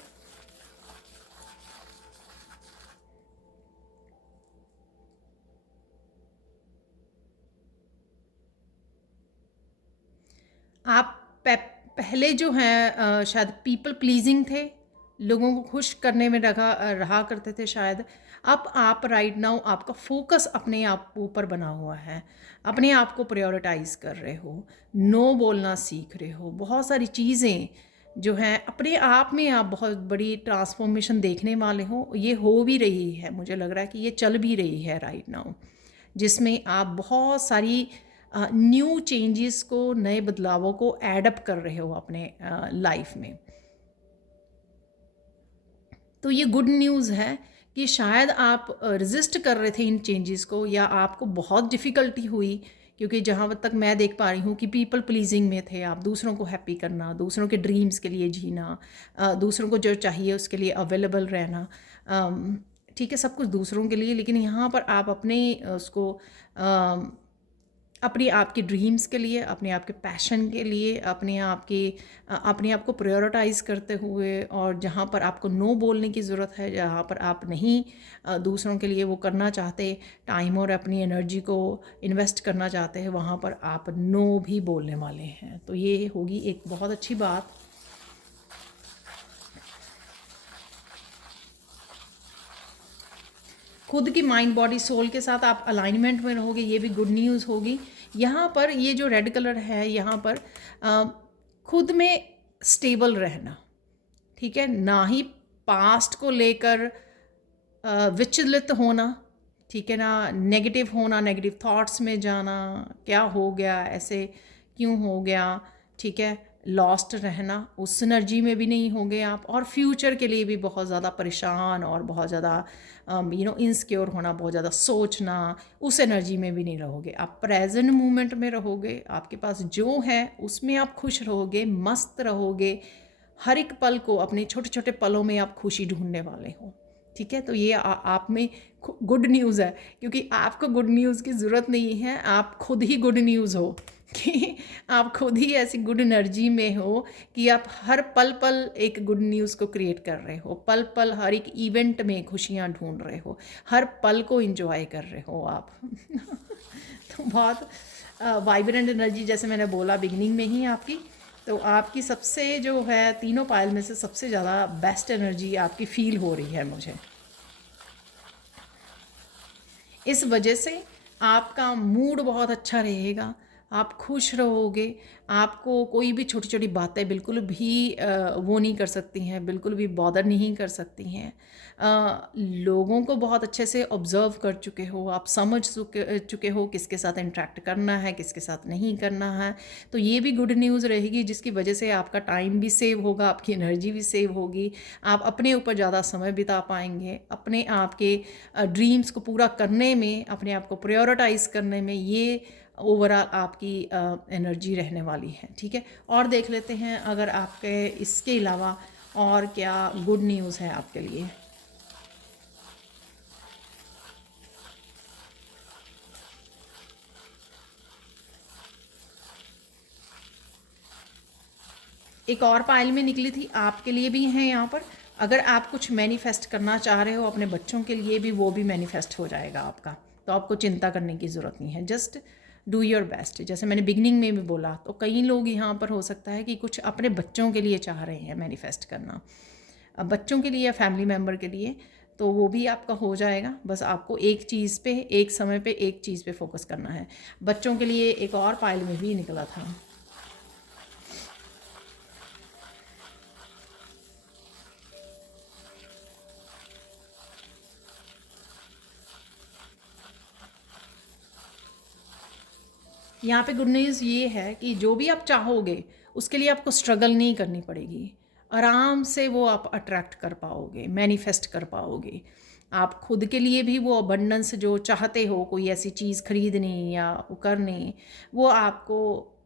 आप पहले जो हैं शायद पीपल प्लीजिंग थे, लोगों को खुश करने में रहा करते थे शायद। अब आप राइट नाउ आपका फोकस अपने आप ऊपर बना हुआ है, अपने आप को प्रायोरिटाइज कर रहे हो, नो बोलना सीख रहे हो, बहुत सारी चीज़ें जो हैं अपने आप में आप बहुत बड़ी ट्रांसफॉर्मेशन देखने वाले हो। ये हो भी रही है, मुझे लग रहा है कि ये चल भी रही है राइट नाउ, जिसमें आप बहुत सारी न्यू चेंजेस को, नए बदलावों को एडअप कर रहे हो अपने लाइफ में। तो ये गुड न्यूज़ है कि शायद आप रेजिस्ट कर रहे थे इन चेंजेस को, या आपको बहुत डिफ़िकल्टी हुई, क्योंकि जहाँ तक मैं देख पा रही हूँ कि पीपल प्लीजिंग में थे आप, दूसरों को हैप्पी करना, दूसरों के ड्रीम्स के लिए जीना, दूसरों को जो चाहिए उसके लिए अवेलेबल रहना। ठीक है, सब कुछ दूसरों के लिए, लेकिन यहाँ पर आप अपने उसको अपने आप के ड्रीम्स के लिए, अपने आप के पैशन के लिए, अपने आप को प्रायोरिटाइज़ करते हुए, और जहाँ पर आपको नो बोलने की ज़रूरत है, जहाँ पर आप नहीं दूसरों के लिए वो करना चाहते, टाइम और अपनी एनर्जी को इन्वेस्ट करना चाहते हैं, वहाँ पर आप नो भी बोलने वाले हैं। तो ये होगी एक बहुत अच्छी बात। खुद की माइंड बॉडी सोल के साथ आप अलाइनमेंट में रहोगे, ये भी गुड न्यूज़ होगी। यहाँ पर ये जो रेड कलर है, यहाँ पर खुद में स्टेबल रहना, ठीक है, ना ही पास्ट को लेकर विचलित होना, ठीक है ना, नेगेटिव होना, नेगेटिव थॉट्स में जाना, क्या हो गया, ऐसे क्यों हो गया, ठीक है, लॉस्ट रहना, उस एनर्जी में भी नहीं होंगे आप। और फ्यूचर के लिए भी बहुत ज़्यादा परेशान और बहुत ज़्यादा इनसिक्योर होना, बहुत ज़्यादा सोचना, उस एनर्जी में भी नहीं रहोगे। आप प्रेजेंट मोमेंट में रहोगे, आपके पास जो है उसमें आप खुश रहोगे, मस्त रहोगे, हर एक पल को, अपने छोटे छोटे पलों में आप खुशी ढूंढने वाले हो। ठीक है, तो ये आप में गुड न्यूज़ है, क्योंकि आपको गुड न्यूज़ की ज़रूरत नहीं है, आप खुद ही गुड न्यूज़ हो कि आप खुद ही ऐसी गुड एनर्जी में हो कि आप हर पल पल एक गुड न्यूज़ को क्रिएट कर रहे हो, पल पल हर एक इवेंट में खुशियाँ ढूंढ रहे हो, हर पल को इंजॉय कर रहे हो आप। तो बहुत वाइब्रेंट एनर्जी, जैसे मैंने बोला बिगनिंग में ही आपकी, तो आपकी सबसे जो है तीनों पायल में से सबसे ज़्यादा बेस्ट एनर्जी आपकी फील हो रही है मुझे। इस वजह से आपका मूड बहुत अच्छा रहेगा, आप खुश रहोगे, आपको कोई भी छोटी छोटी बातें बिल्कुल भी वो नहीं कर सकती हैं, बिल्कुल भी बॉदर नहीं कर सकती हैं। लोगों को बहुत अच्छे से ऑब्ज़र्व कर चुके हो, आप समझ चुके हो किसके साथ इंटरेक्ट करना है, किसके साथ नहीं करना है। तो ये भी गुड न्यूज़ रहेगी, जिसकी वजह से आपका टाइम भी सेव होगा, आपकी एनर्जी भी सेव होगी, आप अपने ऊपर ज़्यादा समय बिता पाएंगे, अपने आप के ड्रीम्स को पूरा करने में, अपने आप को प्रायोरिटाइज़ करने में, ये ओवरऑल आपकी एनर्जी रहने वाली है। ठीक है, और देख लेते हैं अगर आपके इसके अलावा और क्या गुड न्यूज़ है आपके लिए। एक और पायल में निकली थी, आपके लिए भी हैं यहाँ पर। अगर आप कुछ मैनिफेस्ट करना चाह रहे हो अपने बच्चों के लिए भी, वो भी मैनिफेस्ट हो जाएगा आपका, तो आपको चिंता करने की ज़रूरत नहीं है। जस्ट डू योर बेस्ट, जैसे मैंने बिगनिंग में भी बोला। तो कई लोग यहाँ पर हो सकता है कि कुछ अपने बच्चों के लिए चाह रहे हैं मैनिफेस्ट करना, अब बच्चों के लिए या फैमिली मेम्बर के लिए, तो वो भी आपका हो जाएगा। बस आपको एक चीज़ पे, एक समय पे एक चीज़ पे फोकस करना है। बच्चों के लिए एक और पायल में भी निकला था। यहाँ पे गुड न्यूज़ ये है कि जो भी आप चाहोगे उसके लिए आपको स्ट्रगल नहीं करनी पड़ेगी, आराम से वो आप अट्रैक्ट कर पाओगे, मैनिफेस्ट कर पाओगे। आप खुद के लिए भी वो अबंडेंस जो चाहते हो, कोई ऐसी चीज़ खरीदनी या वो करनी, वो आपको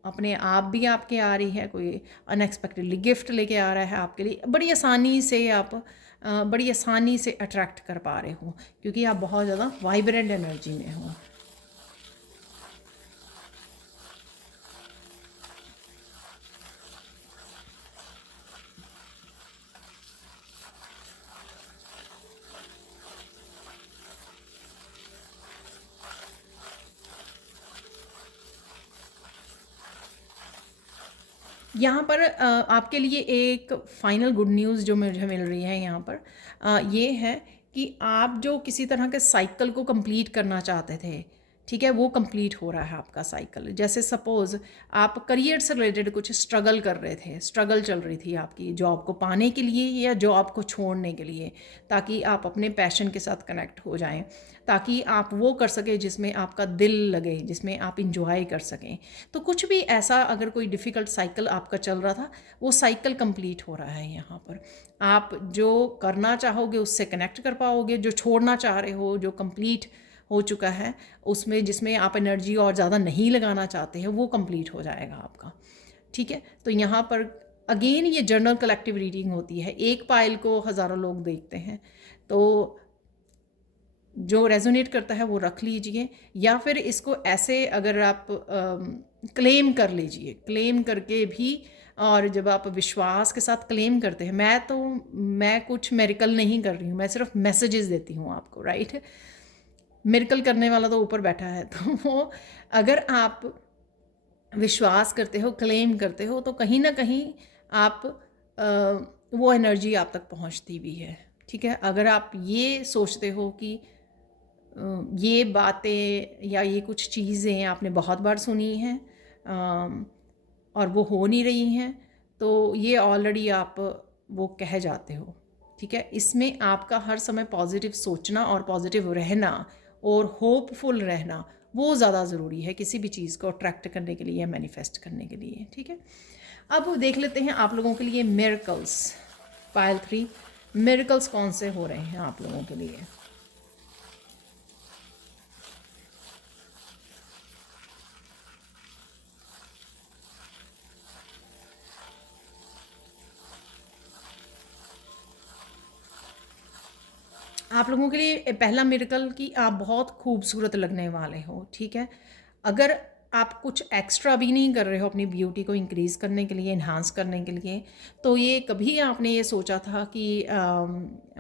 अपने आप भी आपके आ रही है, कोई अनएक्सपेक्टेडली गिफ्ट लेके आ रहा है आपके लिए, बड़ी आसानी से आप बड़ी आसानी से अट्रैक्ट कर पा रहे हो, क्योंकि आप बहुत ज़्यादा वाइब्रेंट एनर्जी में हो। यहाँ पर आपके लिए एक फाइनल गुड न्यूज़ जो मुझे मिल रही है यहाँ पर, ये है कि आप जो किसी तरह के साइकिल को कंप्लीट करना चाहते थे, ठीक है, वो कंप्लीट हो रहा है आपका साइकिल। जैसे सपोज़ आप करियर से रिलेटेड कुछ स्ट्रगल कर रहे थे, स्ट्रगल चल रही थी आपकी जॉब को पाने के लिए या जॉब को छोड़ने के लिए, ताकि आप अपने पैशन के साथ कनेक्ट हो जाएं, ताकि आप वो कर सकें जिसमें आपका दिल लगे, जिसमें आप इंजॉय कर सकें। तो कुछ भी ऐसा अगर कोई डिफ़िकल्ट साइकिल आपका चल रहा था, वो साइकिल कंप्लीट हो रहा है यहाँ पर। आप जो करना चाहोगे उससे कनेक्ट कर पाओगे, जो छोड़ना चाह रहे हो, जो कंप्लीट हो चुका है उसमें, जिसमें आप एनर्जी और ज़्यादा नहीं लगाना चाहते हैं, वो कंप्लीट हो जाएगा आपका, ठीक है। तो यहाँ पर अगेन ये जर्नल कलेक्टिव रीडिंग होती है, एक पाइल को हज़ारों लोग देखते हैं, तो जो रेजोनेट करता है वो रख लीजिए, या फिर इसको ऐसे अगर आप क्लेम कर लीजिए, क्लेम करके भी। और जब आप विश्वास के साथ क्लेम करते हैं, मैं कुछ मेरिकल नहीं कर रही हूँ, मैं सिर्फ मैसेजेस देती हूँ आपको, राइट। मिरेकल करने वाला तो ऊपर बैठा है, तो वो अगर आप विश्वास करते हो, क्लेम करते हो, तो कहीं ना कहीं आप वो एनर्जी आप तक पहुंचती भी है, ठीक है। अगर आप ये सोचते हो कि ये बातें या ये कुछ चीज़ें आपने बहुत बार सुनी हैं और वो हो नहीं रही हैं, तो ये ऑलरेडी आप वो कह जाते हो, ठीक है। इसमें आपका हर समय पॉजिटिव सोचना और पॉजिटिव रहना और होपफुल रहना वो ज़्यादा ज़रूरी है किसी भी चीज़ को अट्रैक्ट करने के लिए या मैनिफेस्ट करने के लिए, ठीक है। अब देख लेते हैं आप लोगों के लिए मिरेकल्स, पायल 3 मिरेकल्स कौन से हो रहे हैं आप लोगों के लिए। आप लोगों के लिए पहला मिरेकल कि आप बहुत खूबसूरत लगने वाले हो, ठीक है। अगर आप कुछ एक्स्ट्रा भी नहीं कर रहे हो अपनी ब्यूटी को इंक्रीज़ करने के लिए, इन्हांस करने के लिए, तो ये कभी आपने ये सोचा था कि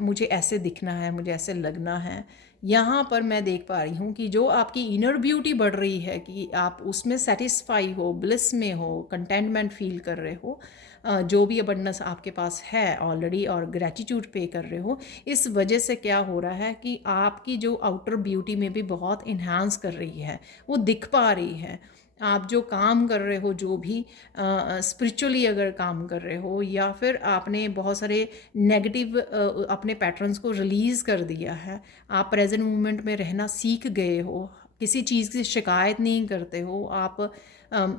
मुझे ऐसे दिखना है, मुझे ऐसे लगना है, यहाँ पर मैं देख पा रही हूँ कि जो आपकी इनर ब्यूटी बढ़ रही है, कि आप उसमें सेटिस्फाई हो, ब्लिस में हो, कंटेंटमेंट फील कर रहे हो, जो भी अबंडेंस आपके पास है ऑलरेडी, और ग्रैटिट्यूड पे कर रहे हो। इस वजह से क्या हो रहा है कि आपकी जो आउटर ब्यूटी में भी बहुत इन्हांस कर रही है, वो दिख पा रही है। आप जो काम कर रहे हो, जो भी स्पिरिचुअली अगर काम कर रहे हो, या फिर आपने बहुत सारे नेगेटिव अपने पैटर्न्स को रिलीज़ कर दिया है, आप प्रेजेंट मोमेंट में रहना सीख गए हो, किसी चीज़ की शिकायत नहीं करते हो, आप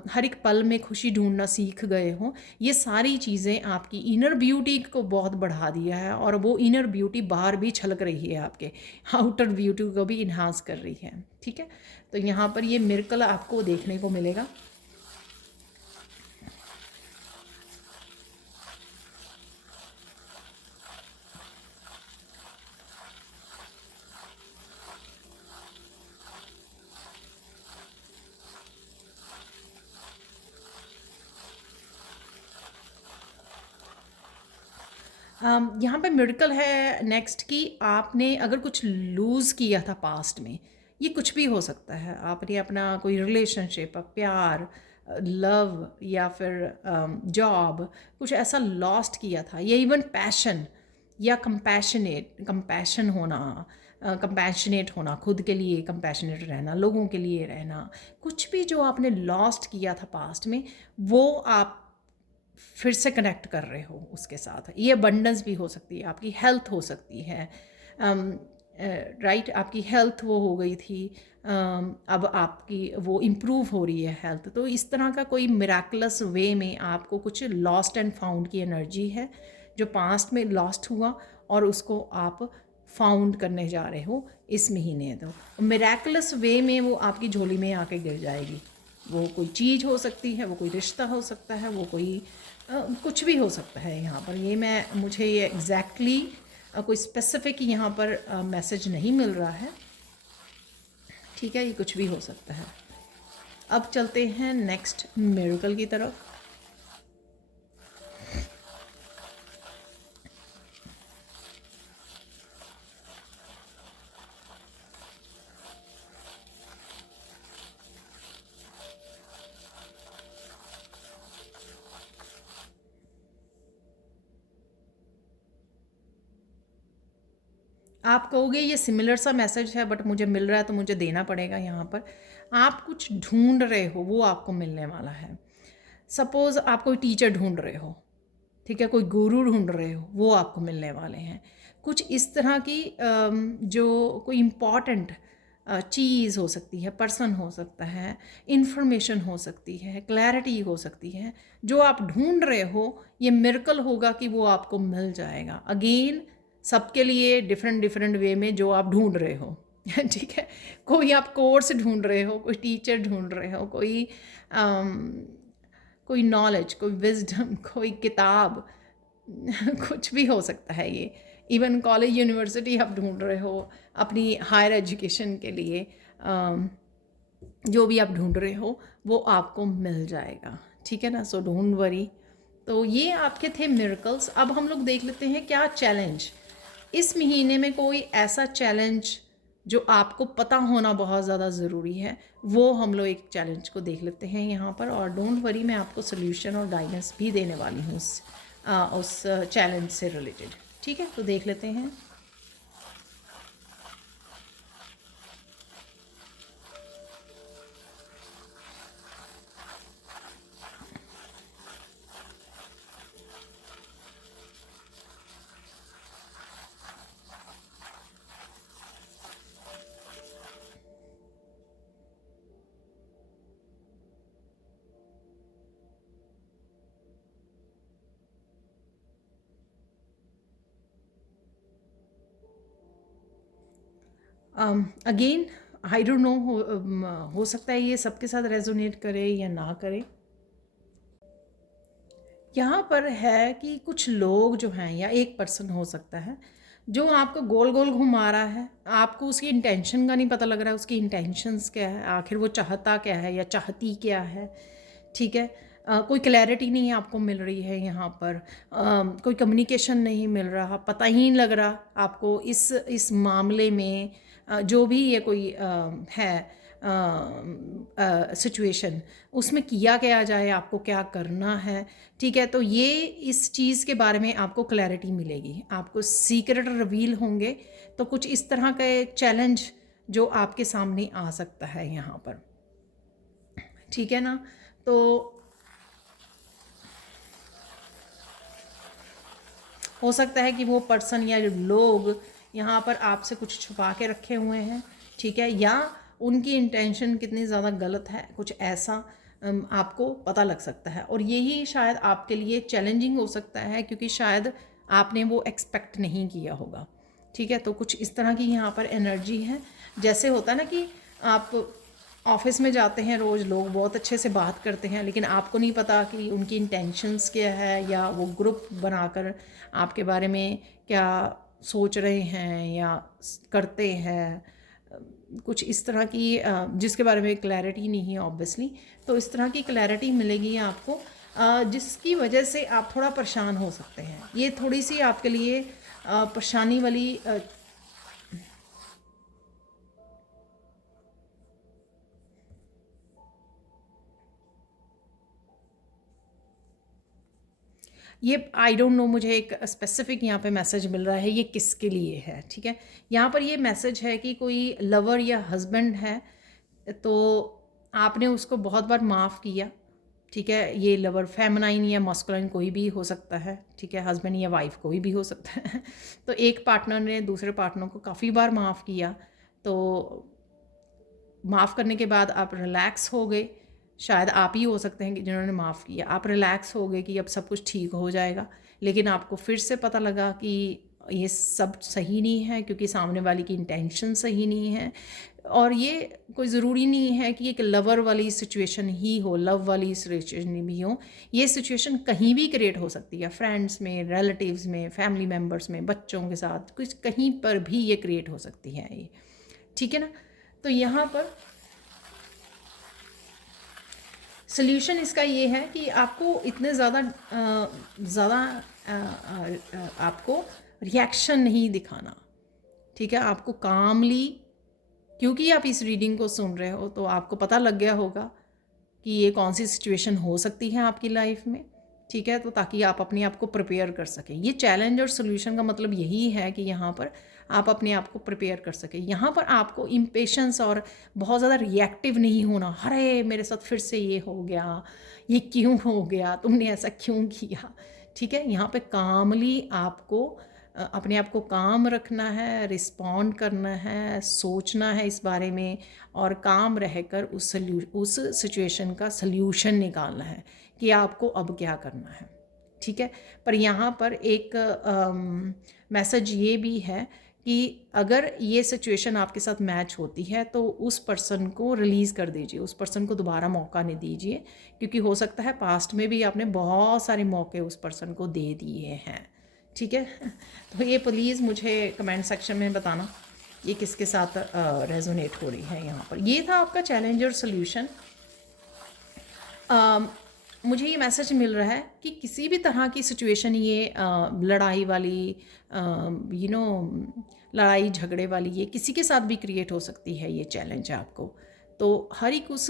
हर एक पल में खुशी ढूंढना सीख गए हो। ये सारी चीज़ें आपकी इनर ब्यूटी को बहुत बढ़ा दिया है, और वो इनर ब्यूटी बाहर भी छलक रही है, आपके आउटर ब्यूटी को भी इन्हांस कर रही है, ठीक है। तो यहाँ पर ये मिरेकल आपको देखने को मिलेगा। यहाँ पे मिरेकल है नेक्स्ट कि आपने अगर कुछ लूज़ किया था पास्ट में, ये कुछ भी हो सकता है, आपने अपना कोई रिलेशनशिप, प्यार, लव, या फिर जॉब, कुछ ऐसा लॉस्ट किया था, या इवन पैशन या कंपैशन होना, कंपैशनेट होना, खुद के लिए कंपैशनेट रहना, लोगों के लिए रहना, कुछ भी जो आपने लॉस्ट किया था पास्ट में, वो आप फिर से कनेक्ट कर रहे हो उसके साथ। ये अबंडेंस भी हो सकती है, आपकी हेल्थ हो सकती है, राइट, आपकी हेल्थ वो हो गई थी, अब आपकी वो इम्प्रूव हो रही है हेल्थ। तो इस तरह का कोई मिराकुलस वे में आपको कुछ लॉस्ट एंड फाउंड की एनर्जी है, जो पास्ट में लॉस्ट हुआ, और उसको आप फाउंड करने जा रहे हो इस महीने। तो मिराकुलस वे में वो आपकी झोली में आके गिर जाएगी। वो कोई चीज़ हो सकती है, वो कोई रिश्ता हो सकता है, वो कोई कुछ भी हो सकता है यहाँ पर। मुझे ये एग्जैक्टली कोई स्पेसिफिक यहाँ पर मैसेज नहीं मिल रहा है, ठीक है, ये कुछ भी हो सकता है। अब चलते हैं नेक्स्ट मिरेकल की तरफ। आप कहोगे ये सिमिलर सा मैसेज है बट मुझे मिल रहा है तो मुझे देना पड़ेगा। यहाँ पर आप कुछ ढूंढ रहे हो, वो आपको मिलने वाला है। सपोज़ आप कोई टीचर ढूंढ रहे हो, ठीक है, कोई गुरु ढूंढ रहे हो, वो आपको मिलने वाले हैं। कुछ इस तरह की जो कोई इम्पॉर्टेंट चीज़ हो सकती है, पर्सन हो सकता है, इंफॉर्मेशन हो सकती है, क्लैरिटी हो सकती है, जो आप ढूंढ रहे हो, ये मिरेकल होगा कि वो आपको मिल जाएगा। अगेन सबके लिए डिफरेंट डिफरेंट वे में जो आप ढूंढ रहे हो ठीक है, कोई आप कोर्स ढूंढ रहे हो, कोई टीचर ढूंढ रहे हो, कोई नॉलेज, कोई विजडम, कोई किताब कुछ भी हो सकता है ये। इवन कॉलेज यूनिवर्सिटी आप ढूंढ रहे हो अपनी हायर एजुकेशन के लिए, जो भी आप ढूंढ रहे हो वो आपको मिल जाएगा, ठीक है ना। So don't worry. तो ये आपके थे मिरेकल्स। अब हम लोग देख लेते हैं क्या चैलेंज इस महीने में, कोई ऐसा चैलेंज जो आपको पता होना बहुत ज़्यादा ज़रूरी है, वो हम लोग एक चैलेंज को देख लेते हैं यहाँ पर। और डोंट वरी, मैं आपको सोल्यूशन और गाइडेंस भी देने वाली हूँ उस चैलेंज से रिलेटेड, ठीक है। तो देख लेते हैं। अगेन आई डोंट नो, हो सकता है ये सबके साथ रेजोनेट करे या ना करे। यहाँ पर है कि कुछ लोग जो हैं, या एक पर्सन हो सकता है जो आपको गोल गोल घुमा रहा है, आपको उसकी इंटेंशन का नहीं पता लग रहा है, उसकी इंटेंशंस क्या है, आखिर वो चाहता क्या है या चाहती क्या है, ठीक है। कोई क्लैरिटी नहीं आपको मिल रही है यहाँ पर, कोई कम्युनिकेशन नहीं मिल रहा, पता ही नहीं लग रहा आपको इस मामले में, जो भी ये कोई है सिचुएशन, उसमें किया क्या जाए, आपको क्या करना है, ठीक है। तो ये इस चीज़ के बारे में आपको क्लैरिटी मिलेगी, आपको सीक्रेट रिवील होंगे। तो कुछ इस तरह का चैलेंज जो आपके सामने आ सकता है यहाँ पर, ठीक है ना। तो हो सकता है कि वो पर्सन या लोग यहाँ पर आपसे कुछ छुपा के रखे हुए हैं, ठीक है, या उनकी इंटेंशन कितनी ज़्यादा गलत है, कुछ ऐसा आपको पता लग सकता है। और यही शायद आपके लिए चैलेंजिंग हो सकता है, क्योंकि शायद आपने वो एक्सपेक्ट नहीं किया होगा, ठीक है। तो कुछ इस तरह की यहाँ पर एनर्जी है। जैसे होता है ना कि आप ऑफिस में जाते हैं, रोज़ लोग बहुत अच्छे से बात करते हैं, लेकिन आपको नहीं पता कि उनकी इंटेंशंस क्या है, या वो ग्रुप बनाकर आपके बारे में क्या सोच रहे हैं या करते हैं, कुछ इस तरह की जिसके बारे में क्लैरिटी नहीं है ऑब्वियसली। तो इस तरह की क्लैरिटी मिलेगी आपको, जिसकी वजह से आप थोड़ा परेशान हो सकते हैं। ये थोड़ी सी आपके लिए परेशानी वाली ये आई डोंट नो, मुझे एक स्पेसिफिक यहाँ पे मैसेज मिल रहा है, ये किसके लिए है, ठीक है। यहाँ पर ये मैसेज है कि कोई लवर या हस्बैंड है, तो आपने उसको बहुत बार माफ़ किया, ठीक है। ये लवर फेमिनाइन या मस्कुलाइन कोई भी हो सकता है, ठीक है, हस्बैंड या वाइफ कोई भी हो सकता है तो एक पार्टनर ने दूसरे पार्टनर को काफ़ी बार माफ़ किया, तो माफ़ करने के बाद आप रिलैक्स हो गए। शायद आप ही हो सकते हैं कि जिन्होंने माफ़ किया, आप रिलैक्स हो गए कि अब सब कुछ ठीक हो जाएगा। लेकिन आपको फिर से पता लगा कि ये सब सही नहीं है, क्योंकि सामने वाले की इंटेंशन सही नहीं है। और ये कोई ज़रूरी नहीं है कि एक लवर वाली सिचुएशन ही हो, लव वाली सिचुएशन भी हो। ये सिचुएशन कहीं भी क्रिएट हो सकती है, फ्रेंड्स में, रिलेटिव्स में, फैमिली मेम्बर्स में, बच्चों के साथ, कुछ कहीं पर भी ये क्रिएट हो सकती है ये, ठीक है ना। तो यहाँ पर सोल्यूशन इसका ये है कि आपको इतने ज़्यादा आपको रिएक्शन नहीं दिखाना, ठीक है। आपको कामली, क्योंकि आप इस रीडिंग को सुन रहे हो तो आपको पता लग गया होगा कि ये कौन सी सिचुएशन हो सकती है आपकी लाइफ में, ठीक है। तो ताकि आप अपने आप को प्रिपेयर कर सकें। ये चैलेंज और सोल्यूशन का मतलब यही है कि यहाँ पर आप अपने आप को प्रिपेयर कर सकें। यहाँ पर आपको इम्पेशंस और बहुत ज़्यादा रिएक्टिव नहीं होना, अरे मेरे साथ फिर से ये हो गया, ये क्यों हो गया, तुमने ऐसा क्यों किया, ठीक है। यहाँ पे कामली आपको अपने आप को काम रखना है, रिस्पॉन्ड करना है, सोचना है इस बारे में, और काम रहकर उस सिचुएशन का सल्यूशन निकालना है कि आपको अब क्या करना है, ठीक है। पर यहाँ पर एक मैसेज ये भी है कि अगर ये सिचुएशन आपके साथ मैच होती है तो उस पर्सन को रिलीज़ कर दीजिए, उस पर्सन को दोबारा मौका नहीं दीजिए, क्योंकि हो सकता है पास्ट में भी आपने बहुत सारे मौके उस पर्सन को दे दिए हैं, ठीक है। तो ये प्लीज़ मुझे कमेंट सेक्शन में बताना ये किसके साथ रेजोनेट हो रही है। यहाँ पर ये था आपका चैलेंज और सोल्यूशन। मुझे ये मैसेज मिल रहा है कि किसी भी तरह की सिचुएशन, ये लड़ाई वाली, लड़ाई झगड़े वाली, ये किसी के साथ भी क्रिएट हो सकती है ये चैलेंज आपको। तो हर एक उस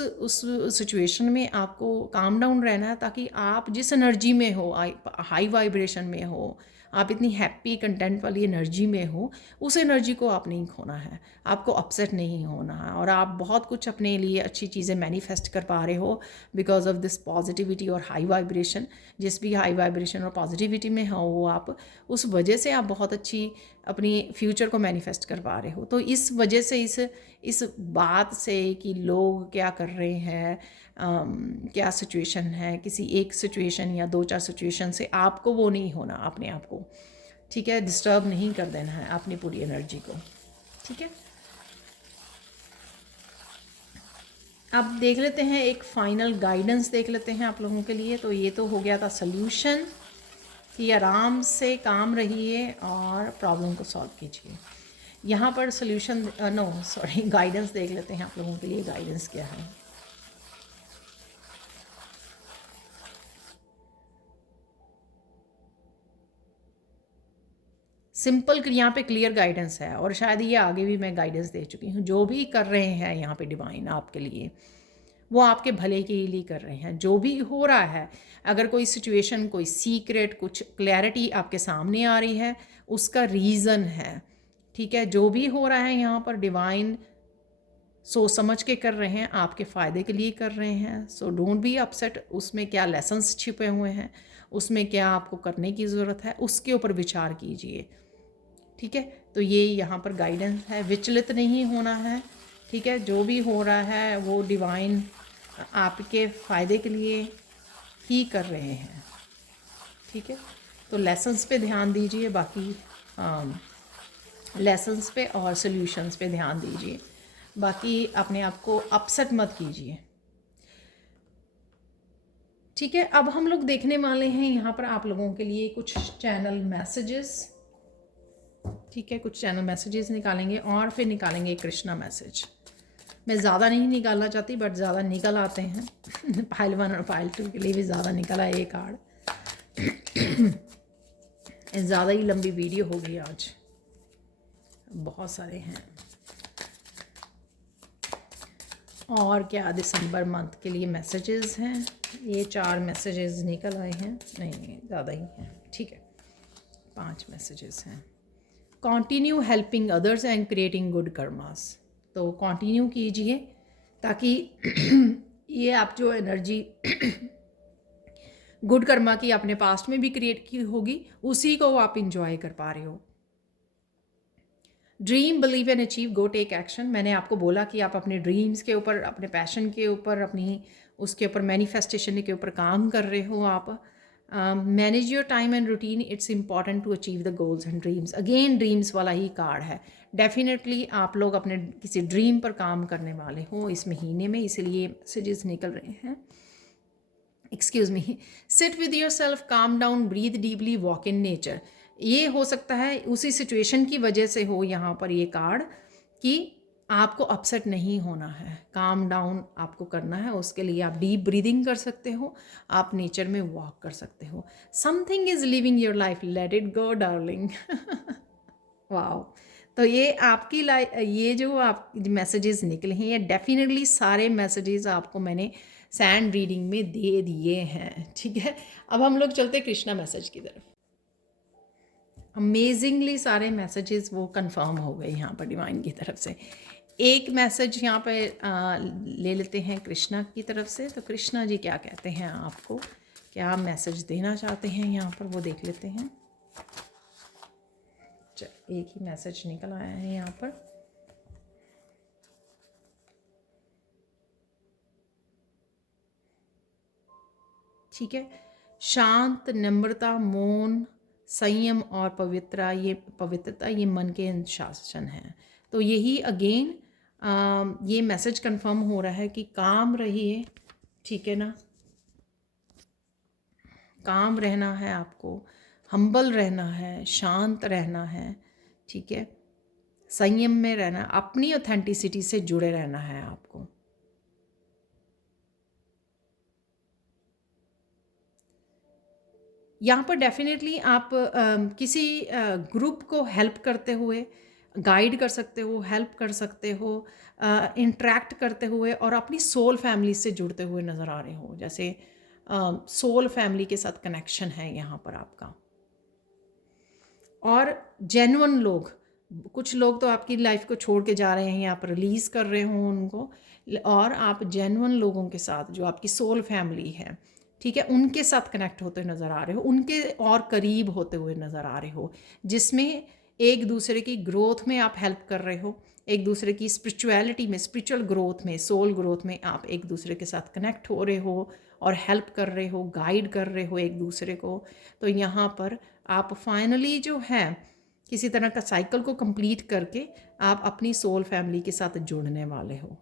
सिचुएशन में आपको काम डाउन रहना है, ताकि आप जिस एनर्जी में हो, हाई वाइब्रेशन में हो, आप इतनी हैप्पी कंटेंट वाली एनर्जी में हो, उस एनर्जी को आप नहीं खोना है, आपको अपसेट नहीं होना है, और आप बहुत कुछ अपने लिए अच्छी चीज़ें मैनिफेस्ट कर पा रहे हो बिकॉज ऑफ दिस पॉजिटिविटी और हाई वाइब्रेशन। जिस भी हाई वाइब्रेशन और पॉजिटिविटी में हो वो आप, उस वजह से आप बहुत अच्छी अपनी फ्यूचर को मैनिफेस्ट कर पा रहे हो। तो इस वजह से इस बात से कि लोग क्या कर रहे हैं, क्या सिचुएशन है, किसी एक सिचुएशन या 2-4 सिचुएशन से आपको वो नहीं होना, अपने आप को, ठीक है, डिस्टर्ब नहीं कर देना है अपनी पूरी एनर्जी को, ठीक है। अब देख लेते हैं एक फाइनल गाइडेंस देख लेते हैं आप लोगों के लिए। तो ये तो हो गया था सल्यूशन कि आराम से काम रहिए और प्रॉब्लम को सॉल्व कीजिए। यहाँ पर सल्यूशन गाइडेंस देख लेते हैं आप लोगों के लिए, गाइडेंस क्या है। सिंपल यहाँ पे क्लियर गाइडेंस है, और शायद ये आगे भी मैं गाइडेंस दे चुकी हूँ। जो भी कर रहे हैं यहाँ पे डिवाइन आपके लिए, वो आपके भले के लिए कर रहे हैं। जो भी हो रहा है, अगर कोई सिचुएशन, कोई सीक्रेट, कुछ क्लैरिटी आपके सामने आ रही है, उसका रीज़न है, ठीक है। जो भी हो रहा है यहाँ पर डिवाइन सोच समझ के कर रहे हैं, आपके फ़ायदे के लिए कर रहे हैं। So don't be upset. उसमें क्या लेसन्स छिपे हुए हैं, उसमें क्या आपको करने की ज़रूरत है, उसके ऊपर विचार कीजिए, ठीक है। तो ये यहाँ पर गाइडेंस है, विचलित नहीं होना है, ठीक है। जो भी हो रहा है वो डिवाइन आपके फ़ायदे के लिए ही कर रहे हैं, ठीक है। तो लेसन्स पे ध्यान दीजिए, बाकी लेसन्स पे और सॉल्यूशंस पे ध्यान दीजिए, बाकी अपने आप को अपसेट मत कीजिए, ठीक है। अब हम लोग देखने वाले हैं यहाँ पर आप लोगों के लिए कुछ चैनल मैसेजेस, ठीक है। कुछ चैनल मैसेजेस निकालेंगे और फिर निकालेंगे कृष्णा मैसेज। मैं ज़्यादा नहीं निकालना चाहती, बट ज़्यादा निकल आते हैं। फाइल 1 और फाइल 2 के लिए भी ज़्यादा निकला है ये कार्ड। ज़्यादा ही लंबी वीडियो होगी आज, बहुत सारे हैं। और क्या दिसंबर मंथ के लिए मैसेजेस हैं, ये 4 मैसेजेस निकल आए हैं, नहीं ज़्यादा ही हैं, ठीक है। 5 मैसेजेस हैं। Continue helping others and creating good karmas. तो कंटिन्यू कीजिए, ताकि ये आप जो एनर्जी गुड कर्मा की आपने पास्ट में भी क्रिएट की होगी, उसी को आप इंजॉय कर पा रहे हो। Dream, believe and achieve, go take action. मैंने आपको बोला कि आप अपने ड्रीम्स के ऊपर, अपने पैशन के ऊपर, अपनी उसके ऊपर मैनिफेस्टेशन के ऊपर काम कर रहे हो आप, manage your time and routine, it's important to achieve the goals and dreams. Again dreams वाला ही कार्ड है। डेफिनेटली आप लोग अपने किसी ड्रीम पर काम करने वाले हो इस महीने में, इसलिए मैसेजेस निकल रहे हैं। Excuse me. Sit with yourself, calm down, breathe deeply, walk in nature. ये हो सकता है उसी सिचुएशन की वजह से हो यहाँ पर ये कार्ड कि आपको अपसेट नहीं होना है, काम डाउन आपको करना है। उसके लिए आप डीप ब्रीदिंग कर सकते हो, आप नेचर में वॉक कर सकते हो। Something is living your life, let it go darling. Wow. तो ये आपकी लाइफ, ये जो आप मैसेजेस निकले हैं, ये डेफिनेटली सारे मैसेजेस आपको मैंने सैंड रीडिंग में दे दिए हैं, ठीक है। अब हम लोग चलते कृष्णा मैसेज की तरफ। अमेजिंगली सारे मैसेजेस वो कंफर्म हो गए यहाँ पर डिवाइन की तरफ से। एक मैसेज यहाँ पे ले लेते हैं कृष्णा की तरफ से। तो कृष्णा जी क्या कहते हैं आपको, क्या मैसेज देना चाहते हैं यहाँ पर, वो देख लेते हैं। चल, एक ही मैसेज निकल आया है यहाँ पर। ठीक है। शांत, नम्रता, मौन, संयम और पवित्रता ये मन के अनुशासन है। तो यही अगेन ये मैसेज कंफर्म हो रहा है कि काम रहिए, ठीक है ना। काम रहना है आपको, हम्बल रहना है, शांत रहना है, ठीक है। संयम में रहना, अपनी ऑथेंटिसिटी से जुड़े रहना है आपको। यहाँ पर डेफिनेटली आप किसी ग्रुप को हेल्प करते हुए गाइड कर सकते हो, हेल्प कर सकते हो, इंटरेक्ट करते हुए और अपनी सोल फैमिली से जुड़ते हुए नज़र आ रहे हो। जैसे सोल फैमिली के साथ कनेक्शन है यहाँ पर आपका। और जेन्युइन लोग, कुछ लोग तो आपकी लाइफ को छोड़ के जा रहे हैं, यहाँ पर रिलीज़ कर रहे हो उनको, और आप जेन्युइन लोगों के साथ जो आपकी सोल फैमिली है, ठीक है, उनके साथ कनेक्ट होते नज़र आ रहे हो, उनके और करीब होते हुए नज़र आ रहे हो, जिसमें एक दूसरे की ग्रोथ में आप हेल्प कर रहे हो, एक दूसरे की स्पिरिचुअलिटी में, स्पिरिचुअल ग्रोथ में, सोल ग्रोथ में आप एक दूसरे के साथ कनेक्ट हो रहे हो और हेल्प कर रहे हो, गाइड कर रहे हो एक दूसरे को। तो यहाँ पर आप फाइनली जो है किसी तरह का साइकिल को कंप्लीट करके आप अपनी सोल फैमिली के साथ जुड़ने वाले हो,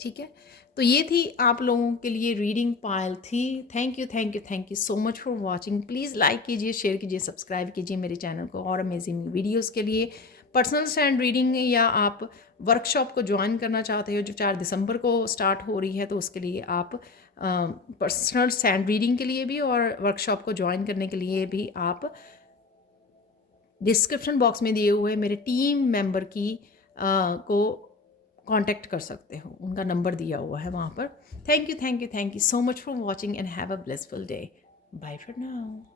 ठीक है। तो ये थी आप लोगों के लिए रीडिंग पायल थी। Thank you thank you thank you so much for watching. Please like कीजिए, शेयर कीजिए, सब्सक्राइब कीजिए मेरे चैनल को और अमेजिंग वीडियोस के लिए। पर्सनल स्टैंड रीडिंग या आप वर्कशॉप को ज्वाइन करना चाहते हो जो 4 दिसंबर को स्टार्ट हो रही है, तो उसके लिए आप पर्सनल स्टैंड रीडिंग के लिए भी और वर्कशॉप को ज्वाइन करने के लिए भी आप डिस्क्रिप्शन बॉक्स में दिए हुए मेरे टीम मेंबर की को कांटेक्ट कर सकते हो, उनका नंबर दिया हुआ है वहाँ पर। Thank you so much for watching and have a blessful day. Bye for now.